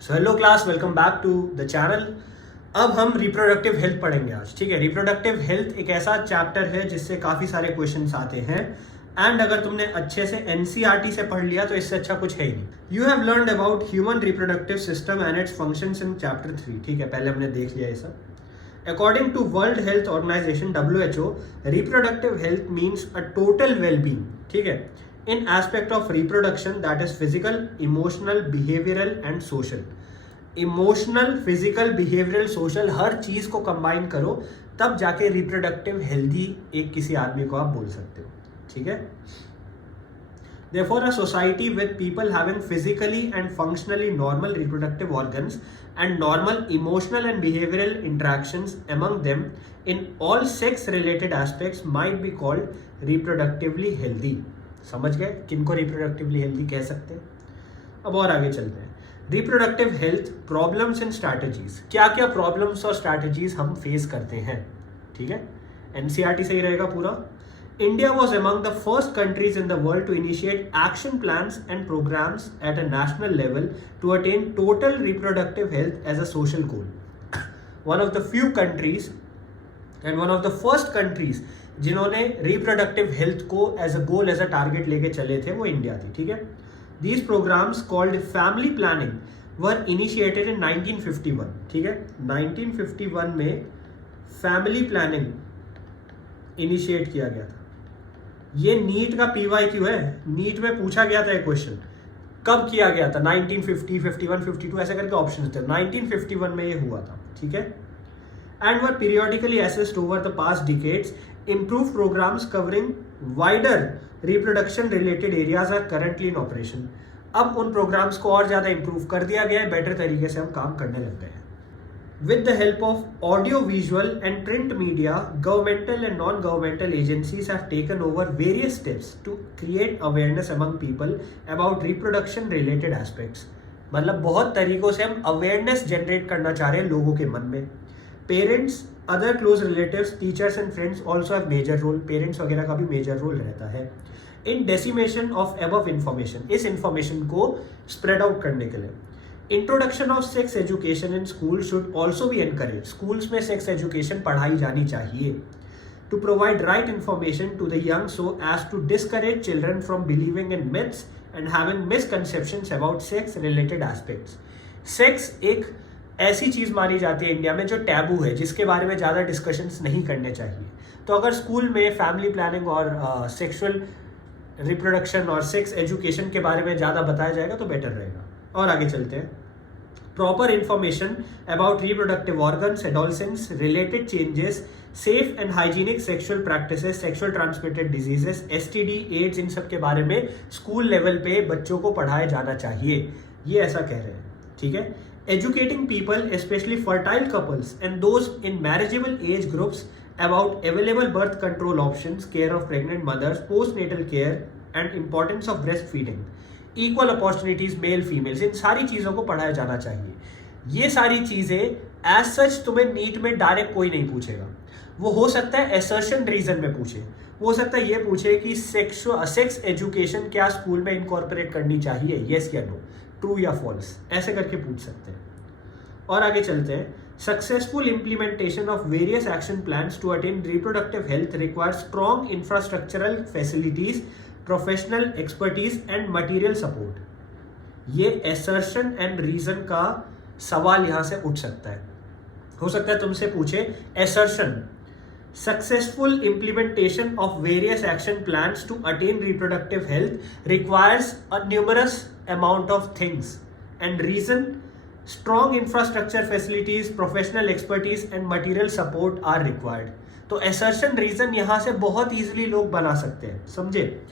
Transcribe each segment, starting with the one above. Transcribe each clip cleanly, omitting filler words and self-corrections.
So hello class, welcome back to the channel. अब हम reproductive health पढ़ेंगे आज। ठीक है, रिप्रोडक्टिव हेल्थ एक ऐसा चैप्टर है जिससे काफ़ी सारे क्वेश्चंस आते हैं एंड अगर तुमने अच्छे से एनसीईआरटी से पढ़ लिया तो इससे अच्छा कुछ है ही नहीं। You have learned about human reproductive system and it's functions in chapter 3। ठीक है, पहले हमने देख लिया ये सब। According to World Health Organization WHO, reproductive health means a total well-being, ठीक है, in aspect of reproduction that is physical, emotional, behavioral and social. Emotional, physical, behavioral, social हर चीज को कंबाइन करो तब जाके रिप्रोडक्टिव हेल्दी एक किसी आदमी को आप बोल सकते हो। ठीक है, Therefore, a society with people having physically and functionally normal reproductive organs and normal emotional and behavioral interactions among them in all sex-related aspects might be called reproductively healthy. समझ गए किनको reproductively healthy कह सकते हैं? अब और आगे चलते हैं। Reproductive health problems and strategies, क्या क्या problems और strategies हम face करते हैं? ठीक है, NCERT सही रहेगा पूरा। India was among the first countries in the world to initiate action plans and programs at a national level to attain total reproductive health as a social goal. One of the few countries and one of the first countries जिन्होंने reproductive health को as a goal, as a target लेके चले थे, वो India थी। ठीक है, These programs called family planning were initiated in 1951. ठीक है, 1951 में family planning इनिशिएट किया गया था। ये नीट का पीवाईक्यू है, नीट में पूछा गया था ये क्वेश्चन। कब किया गया था? 1950, 51, 52 ऐसे करके ऑप्शंस थे। 1951 में ये हुआ था। ठीक है, and were periodically assessed over the past decades. Improve programmes covering wider reproduction related areas are currently in operation. अब उन प्रोग्राम्स को और ज्यादा इंप्रूव कर दिया गया है, बेटर तरीके से हम काम करने लग गए हैं। With the help of audio-visual and print media, governmental and non-governmental agencies have taken over various steps to create awareness among people about reproduction-related aspects. मतलब बहुत तरीकों से हम awareness generate करना चाह रहे हैं लोगों के मन में। Parents, other close relatives, teachers and friends also have major role. Parents वगैरह का भी major role रहता है in dissemination of above information. इस information को spread out करने के लिए। Introduction of sex education in school should also be encourage. Schools में सेक्स एजुकेशन पढ़ाई जानी चाहिए to provide right information to the young so as to discourage children from believing in myths and having misconceptions about sex related aspects. Sex एक ऐसी चीज मानी जाती है इंडिया में जो टैबू है, जिसके बारे में ज्यादा डिस्कशंस नहीं करने चाहिए। तो अगर स्कूल में फैमिली प्लानिंग और सेक्सुअल रिप्रोडक्शन और सेक्स एजुकेशन के बारे में ज्यादा बताया जाएगा तो बेटर रहेगा। और आगे चलते हैं। Proper information about reproductive organs, adolescence, related changes, safe and hygienic sexual practices, sexual transmitted diseases, STD, AIDS, इन सब के बारे में स्कूल लेवल पे बच्चों को पढ़ाया जाना चाहिए, ये ऐसा कह रहे हैं। ठीक है, educating people specially fertile couples and those in marriageable age groups about available birth control options, care of pregnant mothers, post natal care and importance of breast feeding, equal opportunities male females, इन सारी चीजों को पढ़ाया जाना चाहिए। ये सारी चीजें एज सच तुम्हें नीट में डायरेक्ट कोई नहीं पूछेगा। वो हो सकता है असर्शन रीजन में पूछे, वो हो सकता है ये पूछे कि सेक्स एजुकेशन क्या स्कूल में इनकॉर्पोरेट करनी चाहिए, यस या नो, ट्रू या फॉल्स, ऐसे करके पूछ सकते हैं। और आगे चलते हैं। Successful implementation of various action plans to attain reproductive health require strong infrastructural facilities, professional expertise and material support. ये असर्शन एंड रीजन का सवाल यहां से उठ सकता है। हो सकता है तुमसे पूछे assertion, successful implementation of various action plans to attain reproductive health requires a numerous amount of things and reason strong infrastructure facilities, professional expertise and material support are required. तो असर्शन रीजन यहां से बहुत easily लोग बना सकते हैं, समझे?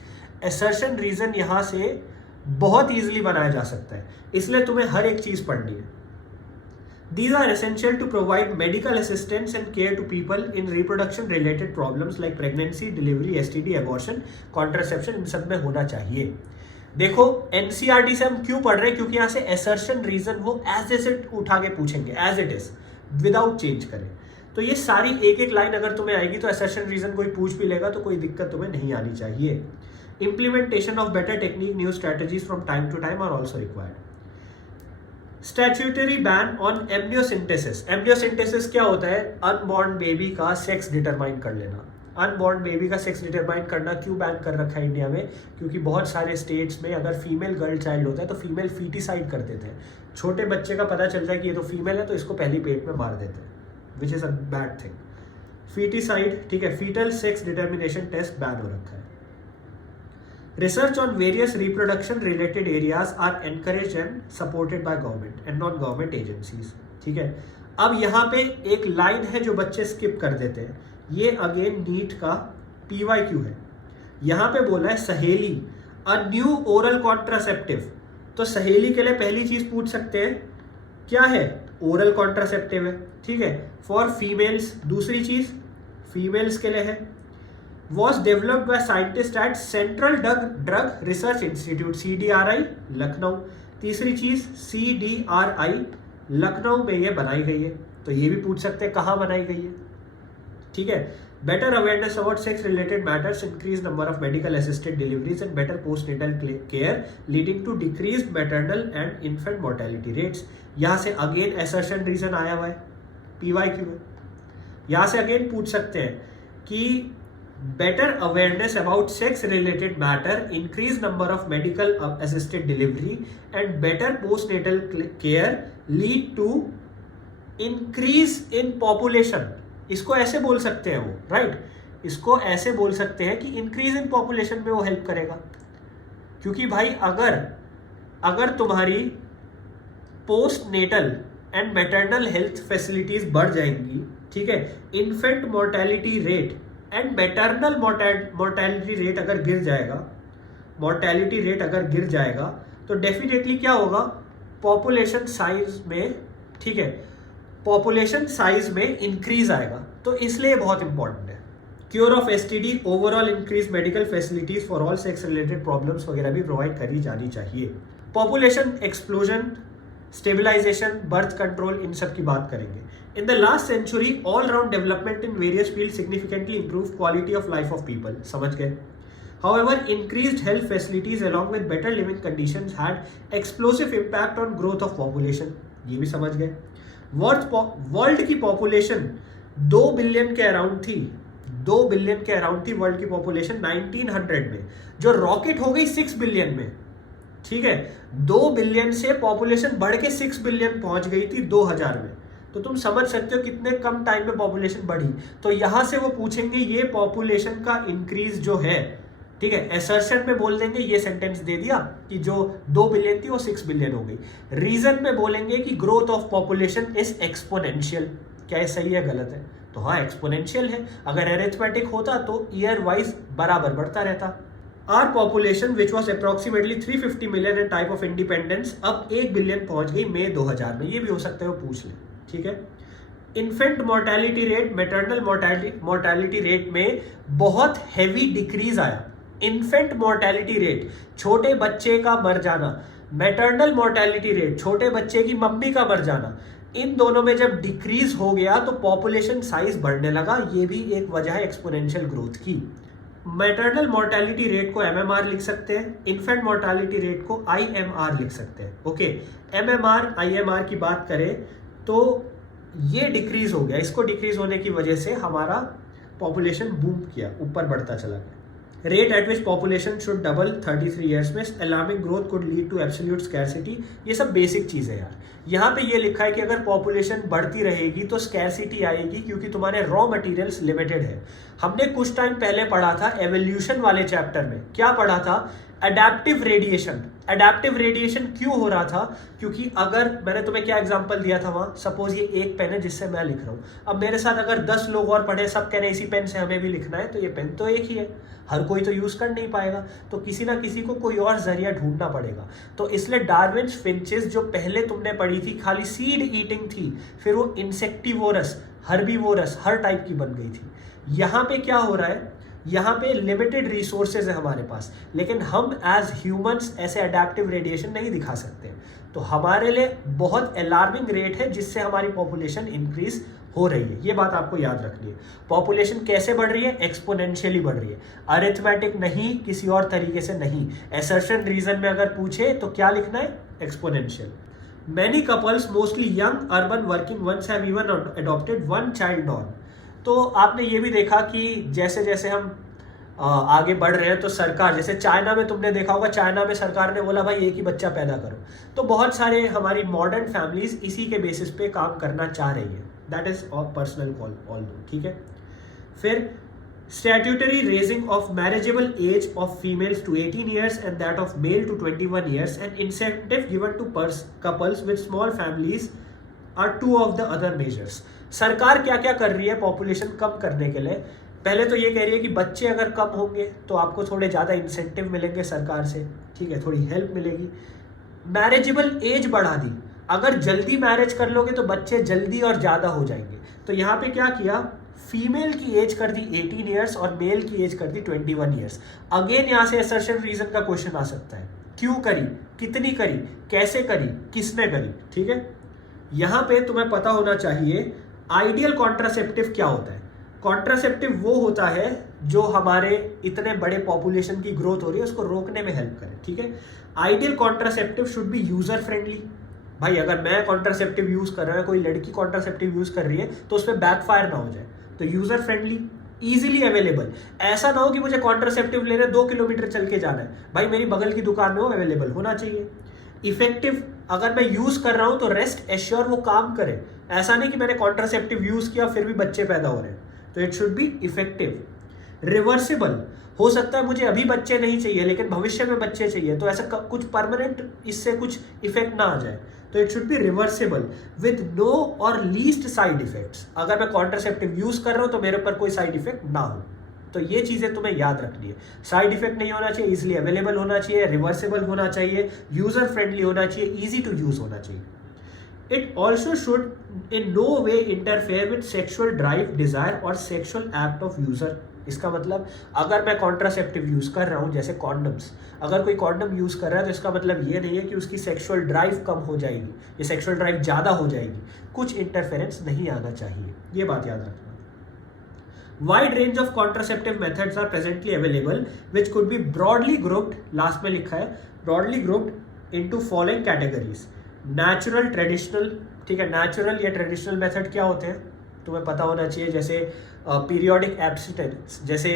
Assertion reason यहां से बहुत इजीली बनाया जा सकता है, इसलिए तुम्हें हर एक चीज पढ़नी है। These are essential to provide medical assistance and care to people in reproduction related problems like pregnancy, delivery, STD, abortion, contraception, इन सब में होना चाहिए। देखो एनसीईआरटी से हम क्यों पढ़ रहे हैं, क्योंकि यहां से असर्शन रीजन वो एज इट उठा के पूछेंगे, as it is, without change करें। तो ये सारी एक एक लाइन अगर तुम्हें आएगी तो असर्शन रीजन कोई पूछ भी लेगा तो कोई दिक्कत तुम्हें नहीं आनी चाहिए। Implementation of better technique, new strategies from time to time are also required. Statutory ban on amniosynthesis. Amniosynthesis क्या होता है? अनबॉर्न बेबी का सेक्स डिटरमाइन कर लेना। अनबॉर्न बेबी का सेक्स डिटरमाइन करना क्यों बैन कर रखा है इंडिया में? क्योंकि बहुत सारे स्टेट्स में अगर फीमेल गर्ल चाइल्ड होता है तो फीमेल फीटिसाइड कर देते हैं। छोटे बच्चे का पता चलता है कि ये तो फीमेल है तो इसको पहली पेट में मार देते हैं, which is a bad thing. Feticide, ठीक है, fetal sex determination test ban हो रखा है। Research on various reproduction related areas are encouraged and supported by government and non-government agencies। ठीक है, अब यहाँ पे एक लाइन है जो बच्चे स्किप कर देते हैं, ये अगेन नीट का PYQ है। यहाँ पे बोला है सहेली, अ न्यू ओरल कॉन्ट्रासेप्टिव। तो सहेली के लिए पहली चीज पूछ सकते हैं क्या है? ओरल कॉन्ट्रासेप्टिव है, ठीक है, फॉर फीमेल्स। दूसरी चीज फीमेल्स के लिए है, was developed by scientists at Central Drug Research Institute CDRI Lucknow. तीसरी चीज CDRI लखनऊ में ये बनाई गई है। तो ये भी पूछ सकते हैं कहाँ बनाई गई है, ठीक है। Better awareness about sex related matters, increase number of medical assisted deliveries and better postnatal care leading to decrease maternal and infant mortality rates. यहाँ से अगेन असर्शन रीजन आया हुआ है, PYQ है। यहाँ से अगेन पूछ सकते हैं कि better awareness about sex related matter, increase number of medical assisted delivery and better postnatal care lead to increase in population। इसको ऐसे बोल सकते हैं वो, राइट, इसको ऐसे बोल सकते हैं कि increase in population में वो हेल्प करेगा। क्योंकि भाई अगर तुम्हारी postnatal and maternal health facilities बढ़ जाएंगी, ठीक है, infant mortality rate and maternal mortality rate अगर गिर जाएगा तो डेफिनेटली क्या होगा? पॉपुलेशन साइज में, ठीक है, पॉपुलेशन साइज में इंक्रीज आएगा। तो इसलिए बहुत इंपॉर्टेंट है। Cure of STD, overall increase medical facilities for all sex related problems वगैरह भी प्रोवाइड करी जानी चाहिए। Population explosion, stabilisation, birth control, इन सब की बात करेंगे। In the last century, all-round development in various fields significantly improved quality of life of people. समझ गए? However, increased health facilities along with better living conditions had explosive impact on growth of population. ये भी समझ गए? World की population 2 billion के around थी, 2 billion के अराउंड थी वर्ल्ड की पॉपुलेशन 1900 में, जो रॉकेट हो गई 6 बिलियन में, ठीक है। 2 बिलियन से पॉपुलेशन बढ़ के 6 बिलियन पहुंच गई थी 2000 में। तो तुम समझ सकते हो कितने कम टाइम में पॉपुलेशन बढ़ी। तो यहां से वो पूछेंगे ये पॉपुलेशन का इंक्रीज जो है, ठीक है, असर्शन में बोल देंगे, ये सेंटेंस दे दिया कि जो 2 बिलियन थी वो 6 बिलियन हो गई। रीजन में बोलेंगे कि growth of population is exponential. क्या ये सही है गलत है? तो हाँ, एक्सपोनेंशियल है। अगर अरिथमेटिक होता तो ईयर वाइज बराबर बढ़ता रहता। Our population which was approximately 350 million at type of independence अब 1 बिलियन पहुंच गई मई 2000 में। ये भी हो सकता है वो पूछ ले, ठीक है। Infant mortality rate, maternal mortality rate में बहुत हैवी डिक्रीज आया। इन्फेंट मोर्टेलिटी रेट, छोटे बच्चे का मर जाना, मैटरनल मोर्टेलिटी रेट, छोटे बच्चे की मम्मी का मर जाना, इन दोनों में जब डिक्रीज हो गया तो पॉपुलेशन साइज बढ़ने लगा। ये भी एक वजह है एक्सपोनेंशियल ग्रोथ की। मैटरनल मोर्टेलिटी रेट को MMR लिख सकते हैं, इन्फेंट मोर्टेलिटी रेट को IMR लिख सकते हैं। ओके, MMR IMR की बात करें तो ये डिक्रीज हो गया। इसको डिक्रीज होने की वजह से हमारा पॉपुलेशन बूम किया, ऊपर बढ़ता चला गया। Rate at which population should double 33 years में, alarming growth could lead to absolute scarcity. ये सब बेसिक चीज़ है यार। यहाँ पे ये लिखा है कि अगर पॉपुलेशन बढ़ती रहेगी तो स्कैरसिटी आएगी क्योंकि तुम्हारे रॉ मटेरियल्स लिमिटेड है। हमने कुछ टाइम पहले पढ़ा था एवोल्यूशन वाले चैप्टर में, क्या पढ़ा था? Adaptive radiation. अडेप्टिव रेडिएशन क्यों हो रहा था? क्योंकि अगर मैंने तुम्हें क्या एग्जांपल दिया था वहां, सपोज ये एक पेन है जिससे मैं लिख रहा हूं, अब मेरे साथ अगर 10 लोग और पढ़े, सब कह रहे इसी पेन से हमें भी लिखना है, तो ये पेन तो एक ही है, हर कोई तो यूज कर नहीं पाएगा, तो किसी ना किसी को कोई और जरिया ढूंढना पड़ेगा। तो इसलिए डार्विन्स फिंचेस जो पहले तुमने पढ़ी थी खाली सीड ईटिंग थी, फिर वो इंसेक्टिवोरस, हर्बीवोरस, हर टाइप की बन गई थी। यहाँ पे क्या हो रहा है? यहाँ पे लिमिटेड रिसोर्सेज है हमारे पास, लेकिन हम एज ह्यूमंस ऐसे अडेप्टिव रेडिएशन नहीं दिखा सकते। तो हमारे लिए बहुत अलार्मिंग रेट है जिससे हमारी पॉपुलेशन इंक्रीज हो रही है। ये बात आपको याद रखनी है। पॉपुलेशन कैसे बढ़ रही है? एक्सपोनेंशियली बढ़ रही है, अरिथमेटिक नहीं, किसी और तरीके से नहीं। असर्शन रीजन में अगर पूछे तो क्या लिखना है? Exponential. Many couples, mostly young urban working ones, have even adopted one child norm. तो आपने ये भी देखा कि जैसे जैसे हम आगे बढ़ रहे हैं तो सरकार, जैसे चाइना में तुमने देखा होगा, चाइना में सरकार ने बोला भाई एक ही बच्चा पैदा करो, तो बहुत सारे हमारी मॉडर्न फैमिलीज इसी के बेसिस पे काम करना चाह रही है. That is personal call all. ठीक है. फिर statutory raising of marriageable age of females to 18 years and that of male to 21 years and incentive given to couples with small families are two of the other measures. सरकार क्या क्या कर रही है population कम करने के लिए? पहले तो ये कह रही है कि बच्चे अगर कम होंगे तो आपको थोड़े ज़्यादा इंसेंटिव मिलेंगे सरकार से. ठीक है, थोड़ी हेल्प मिलेगी. मैरिजेबल एज बढ़ा दी, अगर जल्दी मैरिज कर लोगे तो बच्चे जल्दी और ज़्यादा हो जाएंगे. तो यहाँ पे क्या किया, फीमेल की एज कर दी 18 ईयर्स और मेल की एज कर दी 21 ईयर्स. अगेन यहाँ से असर्शन रीजन का क्वेश्चन आ सकता है. क्यों करी, कितनी करी, कैसे करी, किसने करी. ठीक है. यहाँ पे तुम्हें पता होना चाहिए आइडियल कॉन्ट्रासेप्टिव क्या होता है. कॉन्ट्रासेप्टिव वो होता है जो हमारे इतने बड़े पॉपुलेशन की ग्रोथ हो रही है उसको रोकने में हेल्प करे. ठीक है. Ideal contraceptive should be user friendly. भाई अगर मैं कॉन्ट्रासेप्टिव यूज कर रहा हूँ, कोई लड़की कॉन्ट्रासेप्टिव यूज कर रही है तो उसमें बैकफायर ना हो जाए. तो यूजर फ्रेंडली, इजीली अवेलेबल. ऐसा ना हो कि मुझे कॉन्ट्रासेप्टिव लेने 2 किलोमीटर चल के जाना है, भाई मेरी बगल की दुकान में वो अवेलेबल होना चाहिए. इफेक्टिव, अगर मैं यूज कर रहा हूं तो रेस्ट एश्योर वो काम करे. ऐसा नहीं कि मैंने कॉन्ट्रासेप्टिव यूज किया फिर भी बच्चे पैदा हो रहे हैं. तो it should be effective. Reversible, हो सकता है मुझे अभी बच्चे नहीं चाहिए लेकिन भविष्य में बच्चे चाहिए, तो ऐसा कुछ परमानेंट इससे कुछ इफेक्ट ना आ जाए. तो it should be reversible with no और लीस्ट साइड इफेक्ट्स. अगर मैं कॉन्ट्रासेप्टिव यूज कर रहा हूं तो मेरे ऊपर कोई साइड इफेक्ट ना हो. तो ये चीजें तुम्हें याद रखनी है. साइड इफेक्ट नहीं होना चाहिए, इजिली अवेलेबल होना चाहिए, रिवर्सिबल होना चाहिए, यूजर फ्रेंडली होना चाहिए, इजी टू यूज होना चाहिए. It also should in no way interfere with sexual drive, desire और sexual act of user. इसका मतलब अगर मैं कॉन्ट्रासेप्टिव यूज कर रहा हूँ जैसे कॉन्डम्स, अगर कोई कॉन्डम यूज कर रहा है तो इसका मतलब ये नहीं है कि उसकी सेक्सुअल ड्राइव कम हो जाएगी या सेक्सुअल ड्राइव ज़्यादा हो जाएगी. कुछ इंटरफेरेंस नहीं आना चाहिए, ये बात याद रखना. Wide range of contraceptive methods are presently available which could be broadly grouped, last में लिखा है broadly grouped into following categories. Natural, traditional. ठीक है. नेचुरल या ट्रेडिशनल मेथड क्या होते हैं तुम्हें पता होना चाहिए. जैसे पीरियोडिक एब्स्टिनेंस, जैसे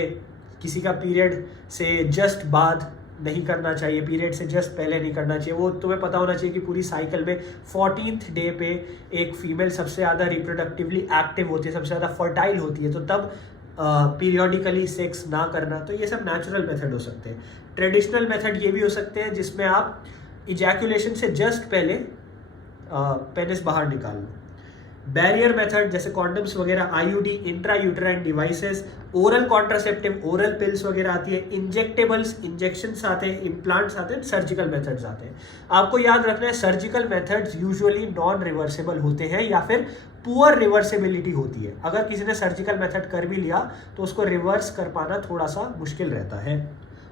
किसी का पीरियड से जस्ट बाद नहीं करना चाहिए, पीरियड से जस्ट पहले नहीं करना चाहिए. वो तुम्हें पता होना चाहिए कि पूरी साइकिल में 14th डे पे एक फीमेल सबसे ज़्यादा रिप्रोडक्टिवली एक्टिव होती है, सबसे ज़्यादा फर्टाइल होती है, तो तब पीरियोडिकली सेक्स ना करना. तो ये सब नेचुरल मेथड हो सकते हैं. ट्रेडिशनल मेथड ये भी हो सकते हैं जिसमें आप इजैकुलेशन से जस्ट पहले पेनिस बाहर निकाल लो. बैरियर मेथड जैसे कॉन्डम्स वगैरह, IUD, intra uterine devices, oral contraceptive, oral pills वगैरह आती है, इंजेक्टेबल्स, इंजेक्शंस आते हैं, इम्प्लांट्स आते हैं, सर्जिकल मेथड्स आते हैं. आपको याद रखना है surgical methods usually non reversible होते हैं या फिर पुअर रिवर्सिबिलिटी होती है. अगर किसी ने सर्जिकल मेथड कर भी लिया तो उसको रिवर्स कर पाना थोड़ा सा मुश्किल रहता है.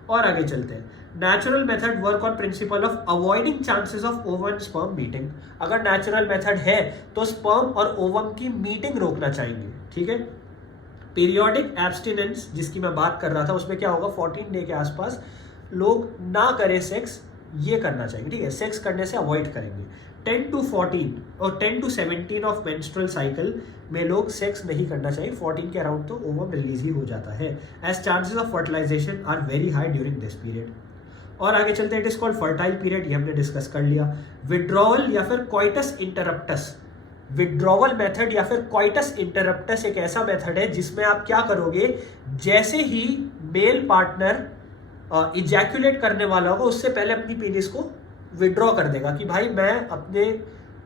और आगे चलते हैं. Natural method work on principle of avoiding chances of ovum sperm meeting. अगर नेचुरल मेथड है तो स्पर्म और ओवम की मीटिंग रोकना चाहिए. ठीक है. पीरियोडिक एब्स्टिनेंस जिसकी मैं बात कर रहा था उसमें क्या होगा, 14 डे के आसपास लोग ना करें सेक्स, ये करना चाहिए. ठीक है. सेक्स करने से अवॉइड करेंगे. 10 to 14 और 10 to 17 ऑफ मेंस्ट्रुअल साइकिल में लोग सेक्स नहीं करना चाहिए. 14 के अराउंड तो ओवम रिलीज ही हो जाता है, as chances of fertilization are very high during this period. और आगे चलते हैं. It is called fertile period, ये हमने डिस्कस कर लिया. विड्रॉवल या फिर कोइटस इंटरप्टस. विड्रॉवल मेथड या फिर कोइटस इंटरप्टस एक ऐसा मेथड है जिसमें आप क्या करोगे, जैसे ही मेल पार्टनर इजैकुलेट करने वाला होगा उससे पहले अपनी पेनिस को विड्रॉ कर देगा कि भाई मैं अपने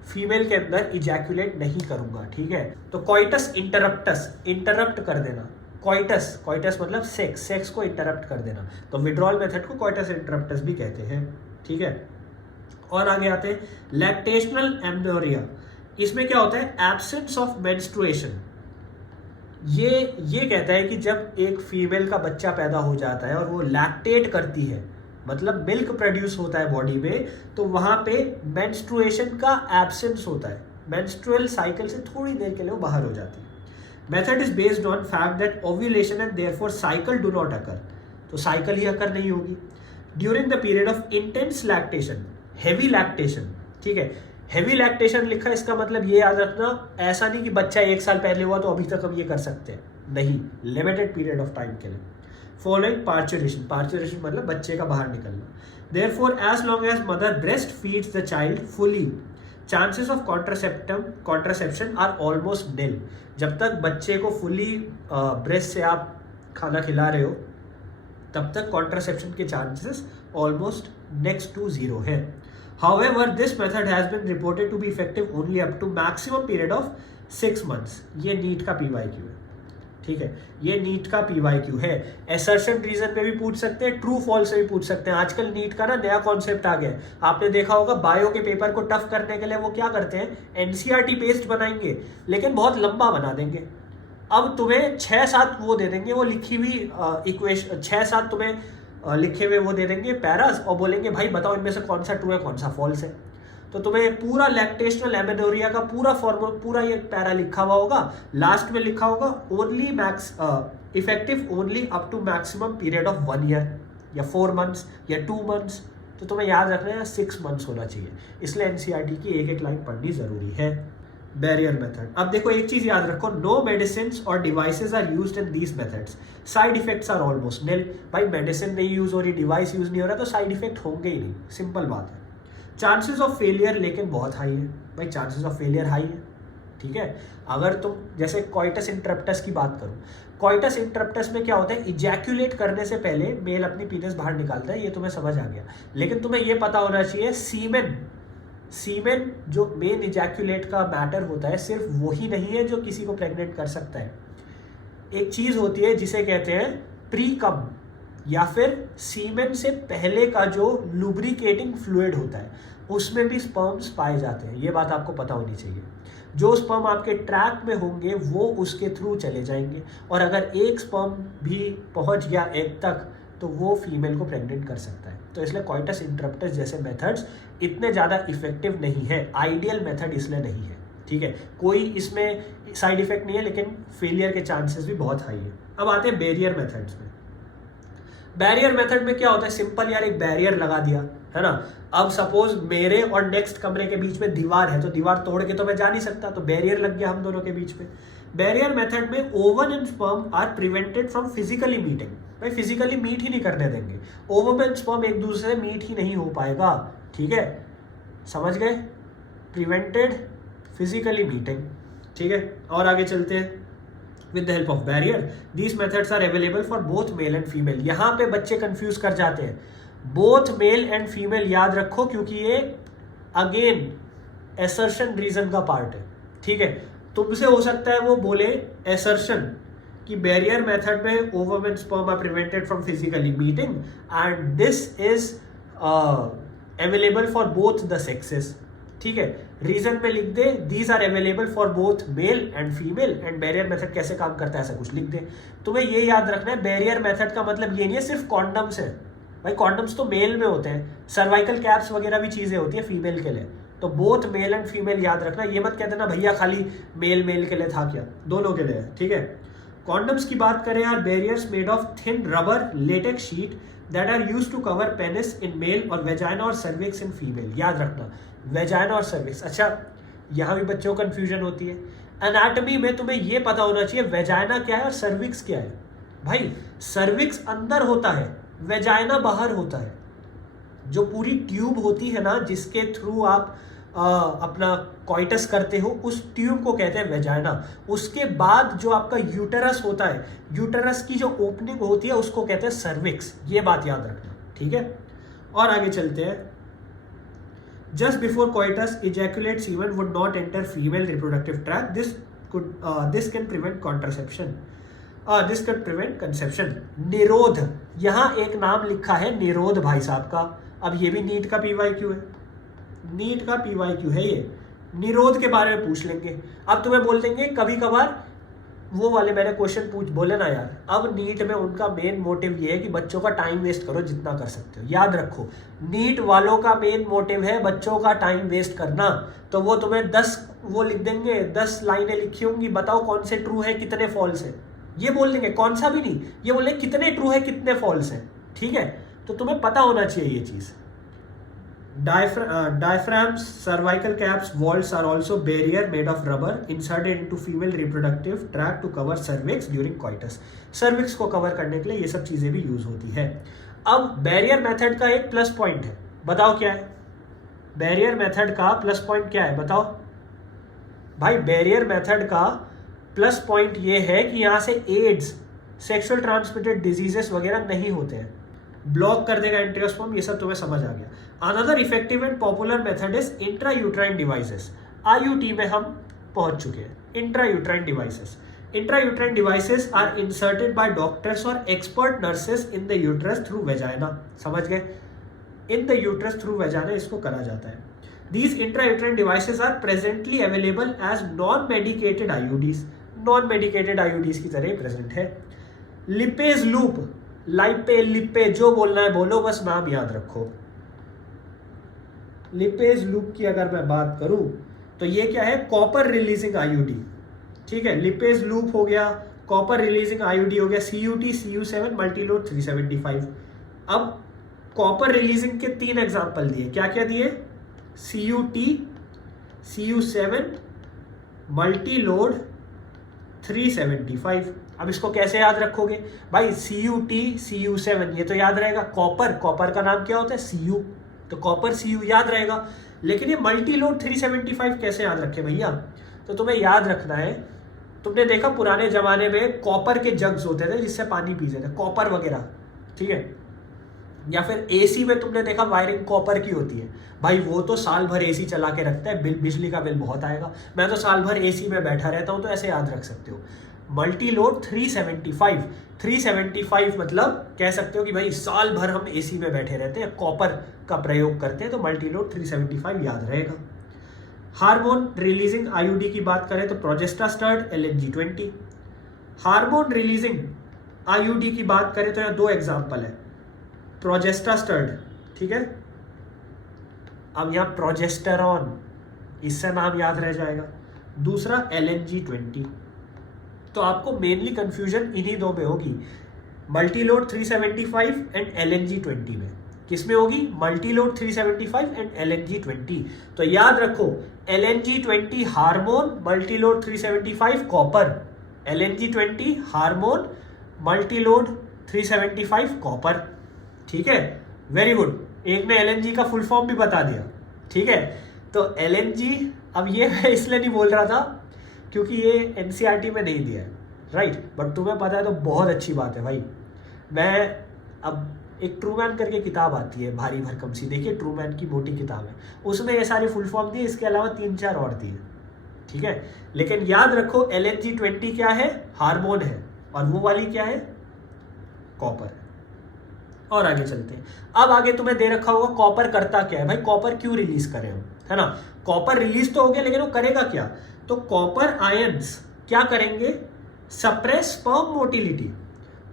फीमेल के अंदर इजैकुलेट नहीं करूंगा. ठीक है. तो कोइटस इंटरप्टस, इंटरप्ट कर देना. कोइटस, कोइटस मतलब सेक्स, सेक्स को इंटरप्ट कर देना. तो विड्रॉल मेथड को कोइटस इंटरप्टस भी कहते हैं. ठीक है. और आगे आते हैं. लैक्टेशनल एम्ब्रियोनिया, इसमें क्या होता है, एब्सेंस ऑफ मेंस्ट्रुएशन. ये कहता है कि जब एक फीमेल का बच्चा पैदा हो जाता है और वो लैक्टेट करती है, मतलब मिल्क प्रोड्यूस होता है बॉडी में, तो वहां पे मेंस्ट्रुएशन का एब्सेंस होता है. मेंस्ट्रुअल साइकिल से थोड़ी देर के लिए वो बाहर हो जाती है. Method is based on fact that ovulation and therefore cycle do not occur. तो साइकिल ही अकर नहीं होगी during the period of intense lactation, heavy lactation. ठीक है. हैवी लैक्टेशन लिखा है, इसका मतलब ये याद रखना, ऐसा नहीं कि बच्चा 1 साल पहले हुआ तो अभी तक हम ये कर सकते हैं, नहीं, लिमिटेड पीरियड ऑफ टाइम के लिए। फॉलोइंग पार्चुरेशन, पार्चुरेशन मतलब बच्चे का बाहर निकलना। Therefore as long as mother breast feeds the child fully, chances of contraception are almost nil. जब तक बच्चे को फुली ब्रेस्ट से आप खाना खिला रहे हो तब तक कॉन्ट्रासेप्शन के चांसेस ऑलमोस्ट नेक्स्ट टू 0 है। However, this method has been reported to be effective only up to maximum period of 6 months. ये नीट का PYQ है, ठीक है, ये नीट का PYQ है। एसर्शन रीजन पे भी पूछ सकते हैं, ट्रू फॉल्स से भी पूछ सकते हैं। आजकल नीट का ना नया कॉन्सेप्ट आ गया है, आपने देखा होगा बायो के पेपर को टफ करने के लिए वो क्या करते हैं, NCERT बेस्ड बनाएंगे लेकिन बहुत लंबा बना देंगे। अब तुम्हें 6-7 वो दे देंगे, वो लिखी हुई इक्वेशन 6-7 तुम्हें लिखे हुए वो दे देंगे पैरास, और बोलेंगे भाई बताओ इनमें से कौन सा ट्रू है कौन सा फॉल्स है। तो तुम्हें पूरा लैक्टेशनल एमेनोरिया का पूरा फॉर्मूला, पूरा ये पैरा लिखा हुआ होगा, लास्ट में लिखा होगा only max effective only up to maximum period of 1 year या 4 मंथ्स या 2 मंथ्स। तो तुम्हें याद रखना है 6 मंथ्स होना चाहिए, इसलिए NCERT की एक लाइन पढ़नी जरूरी है। बैरियर मेथड, अब देखो एक चीज याद रखो, नो मेडिसिन और devices are used in these methods, side effects are almost nil. भाई मेडिसिन नहीं यूज हो रही, डिवाइस यूज नहीं हो रहा तो साइड इफेक्ट होंगे ही नहीं, सिंपल बात है। चांसेस ऑफ फेलियर लेकिन बहुत हाई है, भाई चांसेस ऑफ फेलियर हाई है, ठीक है। अगर तुम जैसे कॉइटस इंटरप्टस की बात करो, कॉइटस इंटरप्टस में क्या होता है, इजैक्यूलेट करने से पहले मेल अपनी पीनस बाहर निकालता है, ये तुम्हें समझ आ गया। लेकिन तुम्हें ये पता होना चाहिए सीमेन जो मेन इजैक्यूलेट का मैटर होता है सिर्फ वही नहीं है जो किसी को प्रेग्नेंट कर सकता है। एक चीज होती है जिसे कहते हैं प्री कम, या फिर सीमेन से पहले का जो लुब्रिकेटिंग फ्लूइड होता है उसमें भी स्पर्म्स पाए जाते हैं, ये बात आपको पता होनी चाहिए। जो स्पर्म आपके ट्रैक में होंगे वो उसके थ्रू चले जाएंगे, और अगर एक स्पर्म भी पहुंच गया एग तक तो वो फीमेल को प्रेग्नेंट कर सकता है। तो इसलिए कॉइटस इंटरप्टस जैसे मेथड्स इतने ज़्यादा इफेक्टिव नहीं है, आइडियल मेथड इसलिए नहीं है, ठीक है। कोई इसमें साइड इफेक्ट नहीं है लेकिन फेलियर के चांसेस भी बहुत हाई है। अब आते हैं बैरियर मेथड्स में। बैरियर मेथड में क्या होता है, सिंपल यार एक बैरियर लगा दिया है ना। अब सपोज मेरे और नेक्स्ट कमरे के बीच में दीवार है, तो दीवार तोड़ के तो मैं जा नहीं सकता, तो बैरियर लग गया हम दोनों के बीच में। बैरियर मेथड में ovum and sperm are prevented from physically meeting, भाई फिजिकली मीट ही नहीं करने देंगे, ओवम एंड स्पर्म एक दूसरे से मीट ही नहीं हो पाएगा, ठीक है, समझ गए, प्रिवेंटेड फिजिकली मीटिंग, ठीक है। और आगे चलते हैं। with the help of barrier these methods are available for both male and female। यहाँ पे बच्चे कंफ्यूज कर जाते हैं, both male and female याद रखो क्योंकि ये अगेन assertion रीजन का पार्ट है, ठीक है। तुमसे हो सकता है वो बोले assertion कि बैरियर मेथड में ovum and sperm are prevented from physically meeting and this is available for both the sexes, ठीक है। रीजन में लिख दे these are available for both male and female and barrier method कैसे काम करता है ऐसा कुछ लिख दे। तुम्हें ये याद रखना है बैरियर मेथड का मतलब ये नहीं है सिर्फ कॉन्डम्स है, भाई कॉन्डम्स तो मेल में होते हैं, सर्वाइकल कैप्स वगैरह भी चीजें होती है फीमेल के लिए, तो बोथ मेल एंड फीमेल याद रखना। ये मत कह देना भैया खाली मेल के लिए था, क्या दोनों के लिए, ठीक है। कॉन्डम्स की बात करें यार, barriers made of thin rubber latex sheet that are used to cover penis in male और वेजाइना और सर्विक्स इन फीमेल, याद रखना वेजाइना और सर्विक्स। अच्छा यहाँ भी बच्चों को कंफ्यूजन होती है, एनाटॉमी में तुम्हें ये पता होना चाहिए वेजाइना क्या है और सर्विक्स क्या है। भाई सर्विक्स अंदर होता है, वेजाइना बाहर होता है। जो पूरी ट्यूब होती है ना जिसके थ्रू आप अपना कॉइटस करते हो उस ट्यूब को कहते हैं वेजाइना। उसके बाद जो आपका यूटेरस होता है, यूटेरस की जो ओपनिंग होती है उसको कहते हैं सर्विक्स, ये बात याद रखना, ठीक है। और आगे चलते हैं। Just before coitus, ejaculate semen would not enter female reproductive tract. This can prevent contraception. This could prevent conception. निरोध, यहाँ एक नाम लिखा है निरोध भाई साहब का। अब ये भी नीट का PYQ है, नीट का PYQ है ये। निरोध के बारे में पूछ लेंगे। अब तुम्हें बोल देंगे कभी कभार वो वाले मैंने क्वेश्चन बोले ना यार, अब नीट में उनका मेन मोटिव ये है कि बच्चों का टाइम वेस्ट करो जितना कर सकते हो। याद रखो नीट वालों का मेन मोटिव है बच्चों का टाइम वेस्ट करना। तो वो तुम्हें 10 वो लिख देंगे, 10 लाइनें लिखी होंगी, बताओ कौन से ट्रू है कितने फॉल्स है, ये बोल देंगे। कौन सा भी नहीं, ये बोलेंगे कितने ट्रू है कितने फॉल्स है, ठीक है। तो तुम्हें पता होना चाहिए ये चीज। Diaphragms, cervical caps, vaults are also barrier made of rubber inserted into female reproductive tract to cover cervix during coitus. cervix को कवर करने के लिए ये सब चीजें भी यूज होती है। अब बैरियर मेथड का एक प्लस पॉइंट है, बताओ क्या है? बैरियर मेथड का प्लस पॉइंट क्या है बताओ भाई? बैरियर मेथड का प्लस पॉइंट ये है कि यहां से एड्स, सेक्सुअल ट्रांसमिटेड डिजीजेस वगैरह नहीं होते हैं, ब्लॉक कर देगा एंट्रियोस्पर्म, ये सब तुम्हें समझ आ गया। Another effective and popular method is intrauterine devices. IUT में हम पहुंच चुके हैं। Intrauterine devices, intrauterine devices are inserted by doctors और expert nurses in the uterus through vagina. समझ गए? In the uterus through vagina इसको करा जाता है। These intrauterine devices are presently available as non-medicated IUDs, non-medicated IUDs की तरह present है। लिपेज लूप, लिपे जो बोलना है बोलो, बस नाम याद रखो। लिपेज लूप की अगर मैं बात करूं तो ये क्या है? Copper releasing IUD. ठीक है, लिपेज लूप हो गया, कॉपर रिलीजिंग आईयूडी हो गया, CUT, CU7, मल्टीलोड 375। अब कॉपर रिलीजिंग के 3 एग्जाम्पल दिए, क्या क्या दिए? CUT, CU7, Multiload 375। अब इसको कैसे याद रखोगे भाई? CUT, CU7 ये तो याद रहेगा। कॉपर का नाम क्या होता है? CU, तो कॉपर CU याद रहेगा। लेकिन ये मल्टीलोड 375 कैसे याद रखे भैया? तो तुम्हें याद रखना है, तुमने देखा पुराने जमाने में कॉपर के जग्स होते थे जिससे पानी पीते थे, कॉपर वगैरह, ठीक है? या फिर एसी में तुमने देखा वायरिंग कॉपर की होती है भाई, वो तो साल भर एसी चला के रखता है, बिजली का बिल बहुत आएगा। मैं तो साल भर एसी में बैठा रहता हूं, तो ऐसे याद रख सकते हो। मल्टीलोड 375 मतलब कह सकते हो कि भाई साल भर हम एसी में बैठे रहते हैं, कॉपर का प्रयोग करते हैं, तो मल्टीलोड 375 याद रहेगा। हार्मोन रिलीजिंग आईयूडी की बात करें तो प्रोजेस्टास्टर्ड LNG-20। हार्मोन रिलीजिंग आईयूडी की बात करें तो यहाँ 2 एग्जाम्पल है। प्रोजेस्टास्टर्ड, ठीक है, अब यहां प्रोजेस्टेरॉन, इससे नाम याद रह जाएगा। दूसरा LNG-20। तो आपको मेनली कंफ्यूजन इन्हीं 2 में होगी, मल्टीलोड 375 एंड LNG-20 में। किस में होगी? Multiload 375 and LNG-20। तो याद रखो, LNG-20 hormone, Multiload 375 copper. LNG-20 hormone, Multiload 375 copper. ठीक है, वेरी गुड। एक ने LNG का फुल फॉर्म भी बता दिया। ठीक है, तो LNG, अब ये मैं इसलिए नहीं बोल रहा था क्योंकि ये NCERT में नहीं दिया है, राइट, बट तुम्हें पता है तो बहुत अच्छी बात है भाई। मैं अब एक ट्रूमैन करके किताब आती है भारी भरकम सी, देखिए ट्रूमैन की मोटी किताब है, उसमें ये सारे फुल फॉर्म दिए, इसके अलावा 3-4 और दिए। ठीक है, लेकिन याद रखो LNG-20 क्या है? हार्मोन है, और वो वाली क्या है? कॉपर। और आगे चलते हैं। अब आगे तुम्हें दे रखा होगा कॉपर करता क्या है भाई, कॉपर क्यों रिलीज करें हम, है ना? कॉपर रिलीज तो हो गया, लेकिन वो करेगा क्या? तो कॉपर आयंस क्या करेंगे? Suppress sperm motility.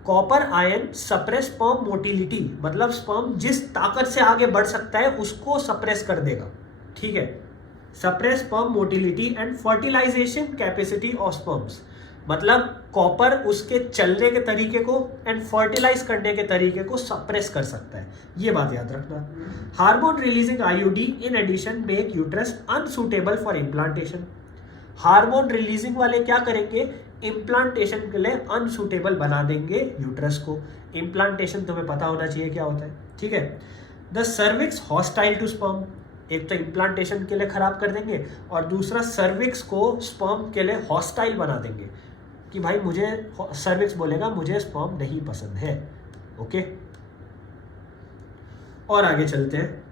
Copper ion suppress sperm motility, मतलब स्पर्म जिस ताकत से आगे बढ़ सकता है उसको सप्रेस कर देगा। ठीक है, suppress sperm motility and fertilization capacity of sperms, मतलब कॉपर उसके चलने के तरीके को एंड फर्टिलाइज करने के तरीके को सप्रेस कर सकता है, ये बात याद रखना। Hormone releasing IUD in addition make uterus unsuitable for implantation. Hormone releasing वाले क्या करेंगे? इम्प्लांटेशन के लिए अनसूटेबल बना देंगे यूट्रस को। इम्प्लांटेशन तुम्हें पता होना चाहिए क्या होता है। ठीक है, the cervix hostile to sperm, एक तो इम्प्लांटेशन के लिए खराब कर देंगे और दूसरा सर्विक्स को स्पर्म के लिए हॉस्टाइल बना देंगे कि भाई मुझे, सर्विक्स बोलेगा मुझे स्पर्म नहीं पसंद है। ओके, और आगे चलते हैं।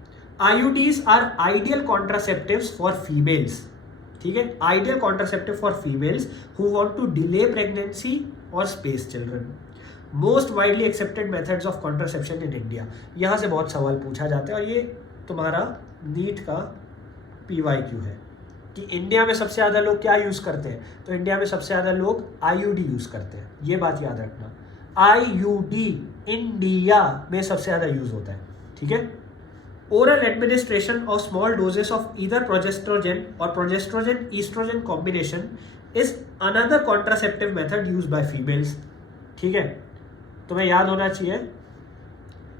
IUDs are ideal contraceptives for females. ठीक है, ideal contraceptive for females who want to delay pregnancy और space children. Most widely accepted methods of contraception in India. यहां से बहुत सवाल पूछा जाता है और ये तुम्हारा नीट का PYQ है कि इंडिया में सबसे ज़्यादा लोग क्या यूज़ करते हैं, तो इंडिया में सबसे ज़्यादा लोग आईयूडी यूज़ करते हैं, ये बात याद रखना। आईयूडी इंडिया में सबसे ज़्यादा यूज़ होता है। ठीक है, oral administration of small doses of either progestrogen और progestrogen estrogen combination is another contraceptive method use by females. ठीक है, तुम्हें याद होना चाहिए,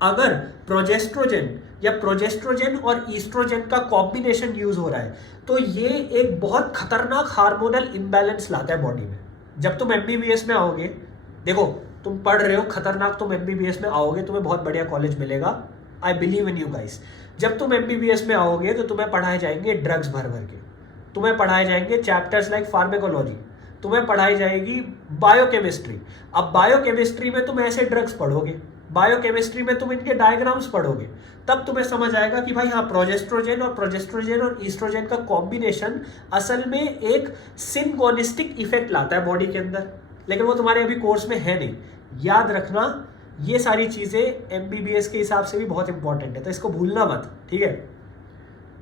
अगर प्रोजेस्ट्रोजन या प्रोजेस्ट्रोजेन और ईस्ट्रोजेन का कॉम्बिनेशन यूज हो रहा है, तो ये एक बहुत खतरनाक हार्मोनल इम्बैलेंस लाता है बॉडी में। जब तुम एमबीबीएस में आओगे, देखो तुम पढ़ रहे हो खतरनाक, तुम एमबीबीएस में आओगे, तुम्हें बहुत बढ़िया कॉलेज मिलेगा, I believe in you guys. जब तुम एमबीबीएस में आओगे तो तुम्हें पढ़ाए जाएंगे ड्रग्स भर भर के, तुम्हें पढ़ाए जाएंगे चैप्टर्स लाइक फार्मेकोलॉजी, तुम्हें पढ़ाई जाएगी बायोकेमिस्ट्री। अब बायोकेमिस्ट्री में तुम ऐसे ड्रग्स पढ़ोगे, बायोकेमिस्ट्री में तुम इनके डायग्राम्स पढ़ोगे, तब तुम्हें समझ आएगा कि भाई हाँ, प्रोजेस्ट्रोजेन और ईस्ट्रोजेन का कॉम्बिनेशन असल में एक सिनगोनिस्टिक इफेक्ट लाता है बॉडी के अंदर, लेकिन वो तुम्हारे अभी कोर्स में है नहीं। याद रखना, ये सारी चीजें एमबीबीएस के हिसाब से भी बहुत इंपॉर्टेंट है, तो इसको भूलना मत, ठीक है।